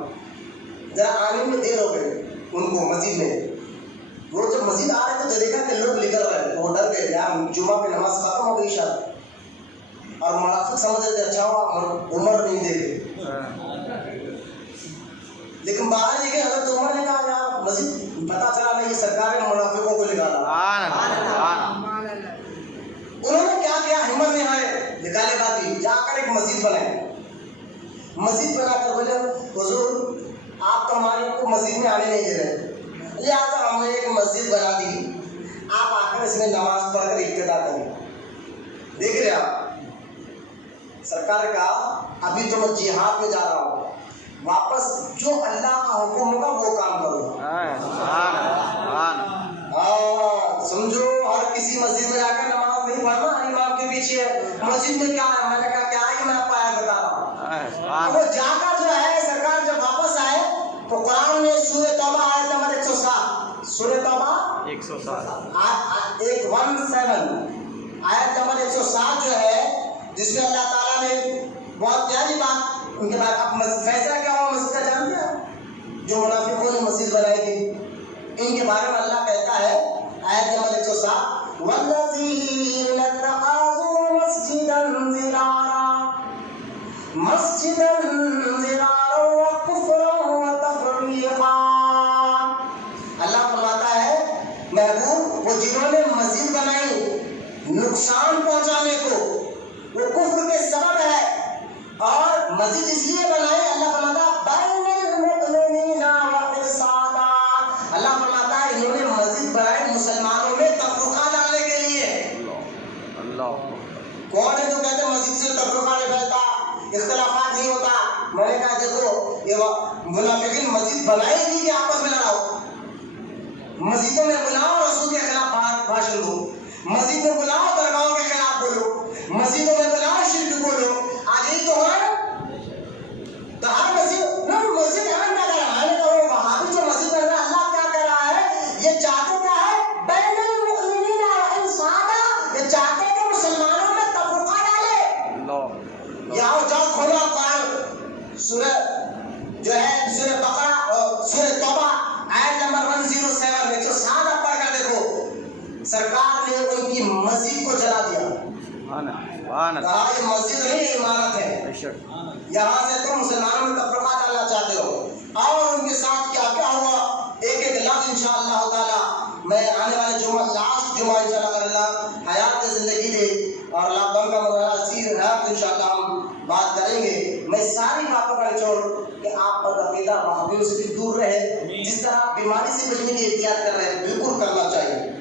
ذرا آنے میں دیر ہو گئی ان کو مسجد میں، وہ جب مسجد آ رہے تھے تو دیکھا کہ لوگ نکل رہے ہیں، وہ ڈر گئے یار جمعہ پہ نماز ختم ہو گئی شاید، اور منافق سمجھ رہے تھے اچھا ہوا عمر نہیں دیکھے، لیکن باہر دیکھے حضرت عمر نے کہا یار مسجد پتا چلا نہیں، یہ سرکار نے منافقوں کو نکالا۔ انہوں نے کیا کیا، ہمت نہیں آئے، نکالے بعد بھی جا کر ایک مسجد بنائے، مسجد بنا کر بولے حضور آپ تو ہماری کو مسجد میں آنے نہیں دے رہے، لہٰذا ہم نے ایک مسجد بنا دی، آپ آ کر اس میں نماز پڑھ کر ابتدا کریں۔ دیکھ رہے آپ، سرکار نے کہا ابھی تو میں جہاد میں جا رہا ہوں، واپس جو اللہ کا حکم ہوگا وہ کام کروں گا۔ سمجھو ہر کسی مسجد میں جا کر نماز نہیں پڑھنا امام کے پیچھے، مسجد میں کیا ہے، میں نے کہا کیا ہے، میں آپ کو آیت بتا رہا ہوں۔ وہ جا کر جو ہے سرکار جب واپس آئے تو قرآن نے سورہ توبہ آیت نمبر 107، سورہ توبہ 117 آیت نمبر 107 جو ہے، جس میں اللہ تعالیٰ نے بہت پیاری بات ان کے بعد اب فیصلہ کیا ہوا مسجد کا جان دیا، جو منافقوں نے مسجد بنائی تھی ان کے بارے میں اللہ کہتا ہے آیت نمبر 107 والذین اتخذوا مسجدا ضرارا وکفرا وتفریقا۔ اللہ فرماتا ہے محبوب وہ جنہوں نے مسجد بنائی نقصان پہنچانے کو، وہ کفر کے سبب ہے، اور مسجد اس لیے بنائے اللہ فرماتا بین المؤمنین وارصادا، اللہ فرماتا ہے انہوں نے مسجد بنائی مسلمانوں میں تفرقہ ڈالنے کے لیے۔ کون ہے جو کہتے ہیں مسجد سے تفرقہ نہیں پھیلتا، اختلافات نہیں ہوتا؟ میں نے کہا دیکھو یہ منافقین مسجد بنائی تھی کہ آپس میں لڑاؤ، مسجدوں میں بلاؤ رسول کے خلاف بھاشن دو، مسجد میں بلاؤ درگاہوں کے خلاف بولو، مسجدوں میں بلاؤ شرک بولو، آج یہی تو ہے۔ تو ہر مسجد نہ مسجد اہم کیا کر رہا ہے، میں نے کہا وہ وہاں بھی جو مسجد بن رہا ہے اللہ کیا کر رہا ہے، یہ چاہتے کیا ہے بین المؤمنین وارصادا، یہ چاہتے ہیں کہ مسلمانوں میں تفرقہ ڈالے۔ یہاں جاؤ کھولو قرآن سورہ جو ہے سورہ بقرہ اور سورہ توبہ آیت نمبر 107 107 پڑھ کر دیکھو، سرکار نے ان کی مسجد کو جلا دیا۔ سبحان اللہ، کہا یہ مسجد نہیں عمارت ہے، بے شک، یہاں سے تم مسلمانوں میں تفرقہ ڈالنا چاہتے ہو، اور ان کے ساتھ کیا کیا ہوا ایک ایک لفظ انشاءاللہ تعالی میں آنے والے جمعہ لاسٹ جمعہ انشاءاللہ اگر اللہ حیات زندگی دے اور لاک ڈاؤن کا مرحلہ سیر ہے تو انشاءاللہ ہم بات کریں گے۔ میں ساری باتوں کا نچوڑ کہ آپ بدعقیدہ وہابیوں سے بھی دور رہے، جس طرح بیماری سے بچنے کی احتیاط کر رہے ہیں بالکل کرنا چاہیے۔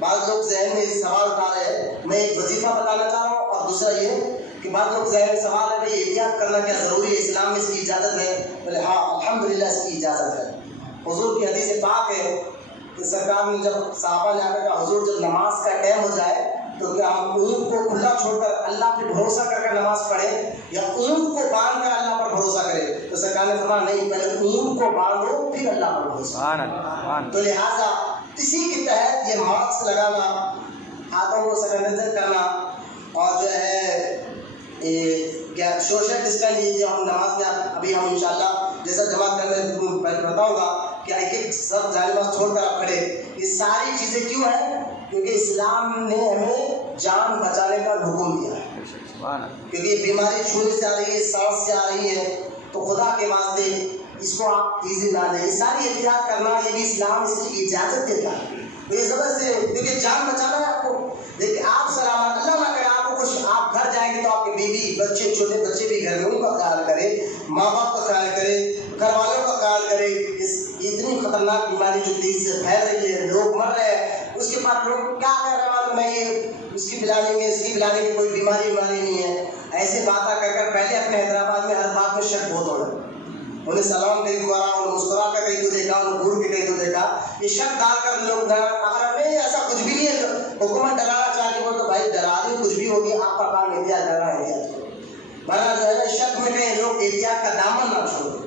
بعض لوگ ذہن میں سوال اٹھا رہے ہیں، میں ایک وظیفہ بتانا چاہ رہا ہوں، اور دوسرا یہ کہ بعض لوگ ذہن میں سوال ہے بھائی احتیاط کرنا کیا ضروری ہے، اسلام میں اس کی اجازت ہے؟ بولے ہاں الحمدللہ اس کی اجازت ہے۔ حضور کی حدیث پاک ہے کہ سرکار نے جب صحابہ نے آ کر کہا حضور جب نماز کا ٹائم ہو جائے تو کیا ہم اونٹ کو کھلا چھوڑ کر اللہ پہ بھروسہ کر کر نماز پڑھیں یا اونٹ کو باندھ کر اللہ پر بھروسہ کریں؟ تو سرکار نے فرمایا نہیں، پہلے اونٹ کو باندھو پھر اللہ پر بھروسہ۔ سبحان اللہ، سبحان اللہ، تو لہٰذا اسی کے تحت یہ ماسک لگانا، ہاتھوں کو سینیٹائزر کرنا، اور جو ہے کیا سوشل ڈسٹینس، یہ جو ہم نماز میں ابھی ہم انشاءاللہ جیسا جماعت کرنے پہلے بتاؤں گا کہ ایک ایک سب جانب چھوڑ کر آپ کھڑے، یہ ساری چیزیں کیوں ہیں؟ کیونکہ اسلام نے ہمیں جان بچانے کا حکم دیا ہے، بے شک، سبحان اللہ، کیونکہ یہ بیماری چھونے سے آ رہی ہے، سانس سے آ رہی ہے، تو خدا کے واسطے اس کو آپ تیزی نہ دیں، یہ ساری احتیاط کرنا یہ بھی اسلام اس کی اجازت دیتا ہے، یہ زبر سے کیونکہ جان بچانا ہے آپ کو۔ لیکن آپ سلامت، اللہ نہ کرے آپ کو کچھ، آپ گھر جائیں گے تو آپ کے بیوی بچے چھوٹے بچے بھی گھر میں، ان کا خیال کرے، ماں باپ کا خیال کرے، گھر والوں کا خیال کرے۔ یہ اتنی خطرناک بیماری جو تیزی سے پھیل رہی ہے، لوگ مر رہے ہیں، اس کے بعد لوگ کیا کر رہے ہیں معلوم ہے؟ یہ اس کی پلانے میں اس کی پلانے میں کوئی بیماری نہیں ہے، ایسے باتیں کر کر پہلے اپنے حیدرآباد میں ہر بات میں شک بہت ہو رہا ہے، انہیں سلام کہیں کو آ رہا، انہیں مسکرا کر کہیں کو دیکھا، انہیں گھور کے کہیں کو دیکھا، یہ شک ڈال کر لوگ اگر نہیں ایسا کچھ بھی نہیں ہے، حکومت ڈرانا چاہتی ہو تو بھائی ڈرا دی، کچھ بھی ہوگی، آپ کا کام احتیاط کرنا ہے، احتیاط کرو، ورنہ جو ہے شک میں کہیں لوگ احتیاط کا دامن نہ چھوڑ دیں،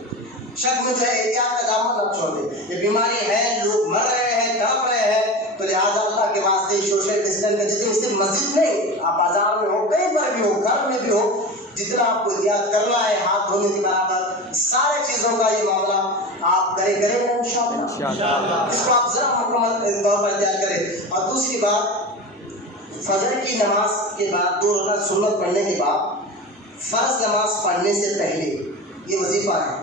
شک میں جو ہے احتیاط کا دامن نہ چھوڑ دیں، یہ بیماری ہے، لوگ مر رہے ہیں، تڑپ رہے ہیں، تو لہٰذا اللہ کے واسطے سوشل ڈسٹینس کا جتنے صرف مسجد نہیں، آپ بازار میں ہو، کہیں پر بھی ہو، گھر میں بھی ہو، جتنا آپ کو احتیاط کرنا ہے، ہاتھ دھونے کے برابر سارے چیزوں کا یہ معاملہ آپ کریں گے انشاءاللہ، اس کو آپ ذرا مکمل طور پر احتیاط کریں۔ اور دوسری بات، فجر کی نماز کے بعد 2 رکعت سنت پڑھنے کے بعد فرض نماز پڑھنے سے پہلے یہ وظیفہ ہے،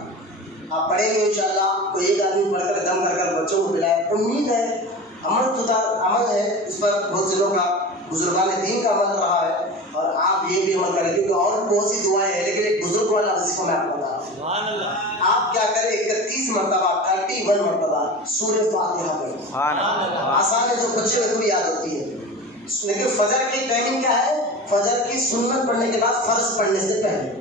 آپ پڑھیں گے انشاءاللہ، کوئی ایک آدمی پڑھ کر دم کر کر بچوں کو پلائے، امید ہے عمل ہے اس پر بہت سے لوگوں کا، بزرگان دین کا عمل رہا ہے، اور آپ یہ بھی عمل کریں کیونکہ اور بہت سی دعائیں ہیں، لیکن ایک بزرگ والا وظیفہ میں آپ کو بتا رہا ہوں، آپ کیا کریں 31 مرتبہ 31 مرتبہ سورہ فاتحہ پڑھیں، آسان ہے، جو بچے کو بھی یاد ہوتی ہے، لیکن فجر کی ٹائمنگ کیا ہے؟ فجر کی سنت پڑھنے کے بعد فرض پڑھنے سے پہلے،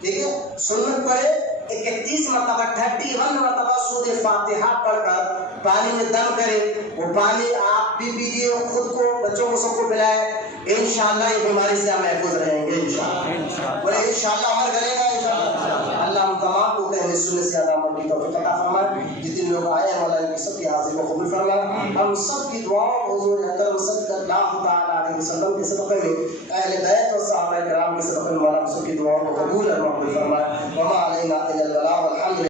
ٹھیک ہے، سنت پڑھے 31 مرتبہ 31 مرتبہ سورہ فاتحہ پڑھ کر پانی میں دم کرے، وہ پانی آپ بھی پیجیے، خود کو بچوں کو سب کو پلائے، انشاءاللہ یہ بیماری سے ہم محفوظ رہیں گے انشاءاللہ، بولے انشاءاللہ عمل کرے گا انشاءاللہ۔ اللہ ہم تمام کو کہنے سننے سے زیادہ عمل کی توفیق عطا فرمائے، جتنے لوگ آئے ہیں مولا ان کی سب کی حاضری کو قبول فرمائے، ہم سب کی دعاؤں حضور اکرم صلی اللہ تعالیٰ علیہ وسلم کے صدقے میں، اہل بیت اور صحابہ کرام کے صدقے میں مولا ہم سب کی دعاؤں کو قبول اور مقبول فرمائے، وما علینا الا البلاغ والحمد للہ۔